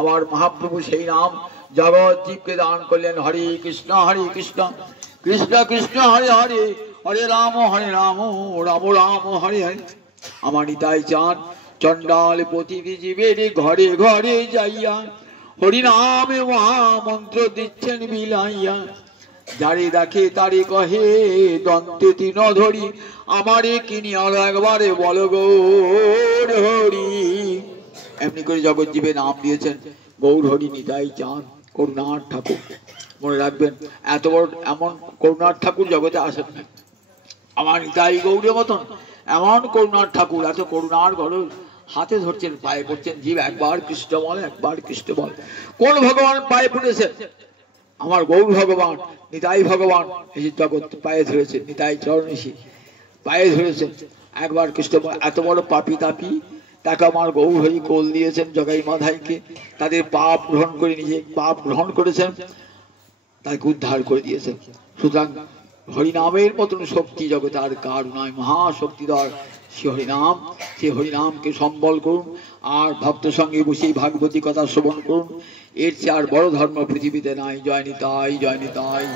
আমার মহাপ্রভু সেই নাম জগৎ জীবকে দান করলেন। হরে কৃষ্ণ কৃষ্ণ কৃষ্ণ হরে হরে, হরে রাম রাম রাম হরে হরে। আমার নিতাই চাঁদ চণ্ডাল প্রতিটি জীবের ঘরে ঘরে যাইয়া হরিনামে মহামন্ত্র দিচ্ছেন বিলাইয়া। যারে দেখে তারে কহে দন্তে তিন ধরি আমারে কিনি আরো একবারে বল গৌর হরি। এমনি করে জগৎ জীবে নাম দিয়েছেন গৌর হরি নিতাই চাঁদ করুণার ঠাকুর। মনে রাখবেন এত বড় এমন করুণার ঠাকুর জগতে আসেন না। আমার নিতাই গৌরের মতন এমন করুণার ঠাকুর, এত করুণার গরজ, হাতে ধরছেন পায়ে পড়ছেন, জীব একবার কৃষ্ণ বল একবার কৃষ্ণ বল। কোন ভগবান পায়ে পড়েছেন? আমার গৌর ভগবান নিতাই ভগবান এসে জগৎ পায়ে ধরেছেন, নিতাই চরণ এসে পায়ে ধরেছেন একবার কৃষ্ণ বল। এত বড় পাপি তাপি তাকে আমার গৌর হরি কোল দিয়েছেন জগাই মাধাইকে, তাদের পাপ গ্রহণ করে নিজে পাপ গ্রহণ করেছেন, তাকে উদ্ধার করে দিয়েছেন। সুতরাং হরিনামের মতন শক্তি জগতে আর কার নয়, মহাশক্তিধর সে হরিনাম। সে হরিনামকে সম্বল করুন আর ভক্ত সঙ্গে বসে ভাগবতী কথা শ্রবণ করুন। এর চেয়ে আর বড় ধর্ম পৃথিবীতে নাই। জয় নিতাই, জয় নিতাই।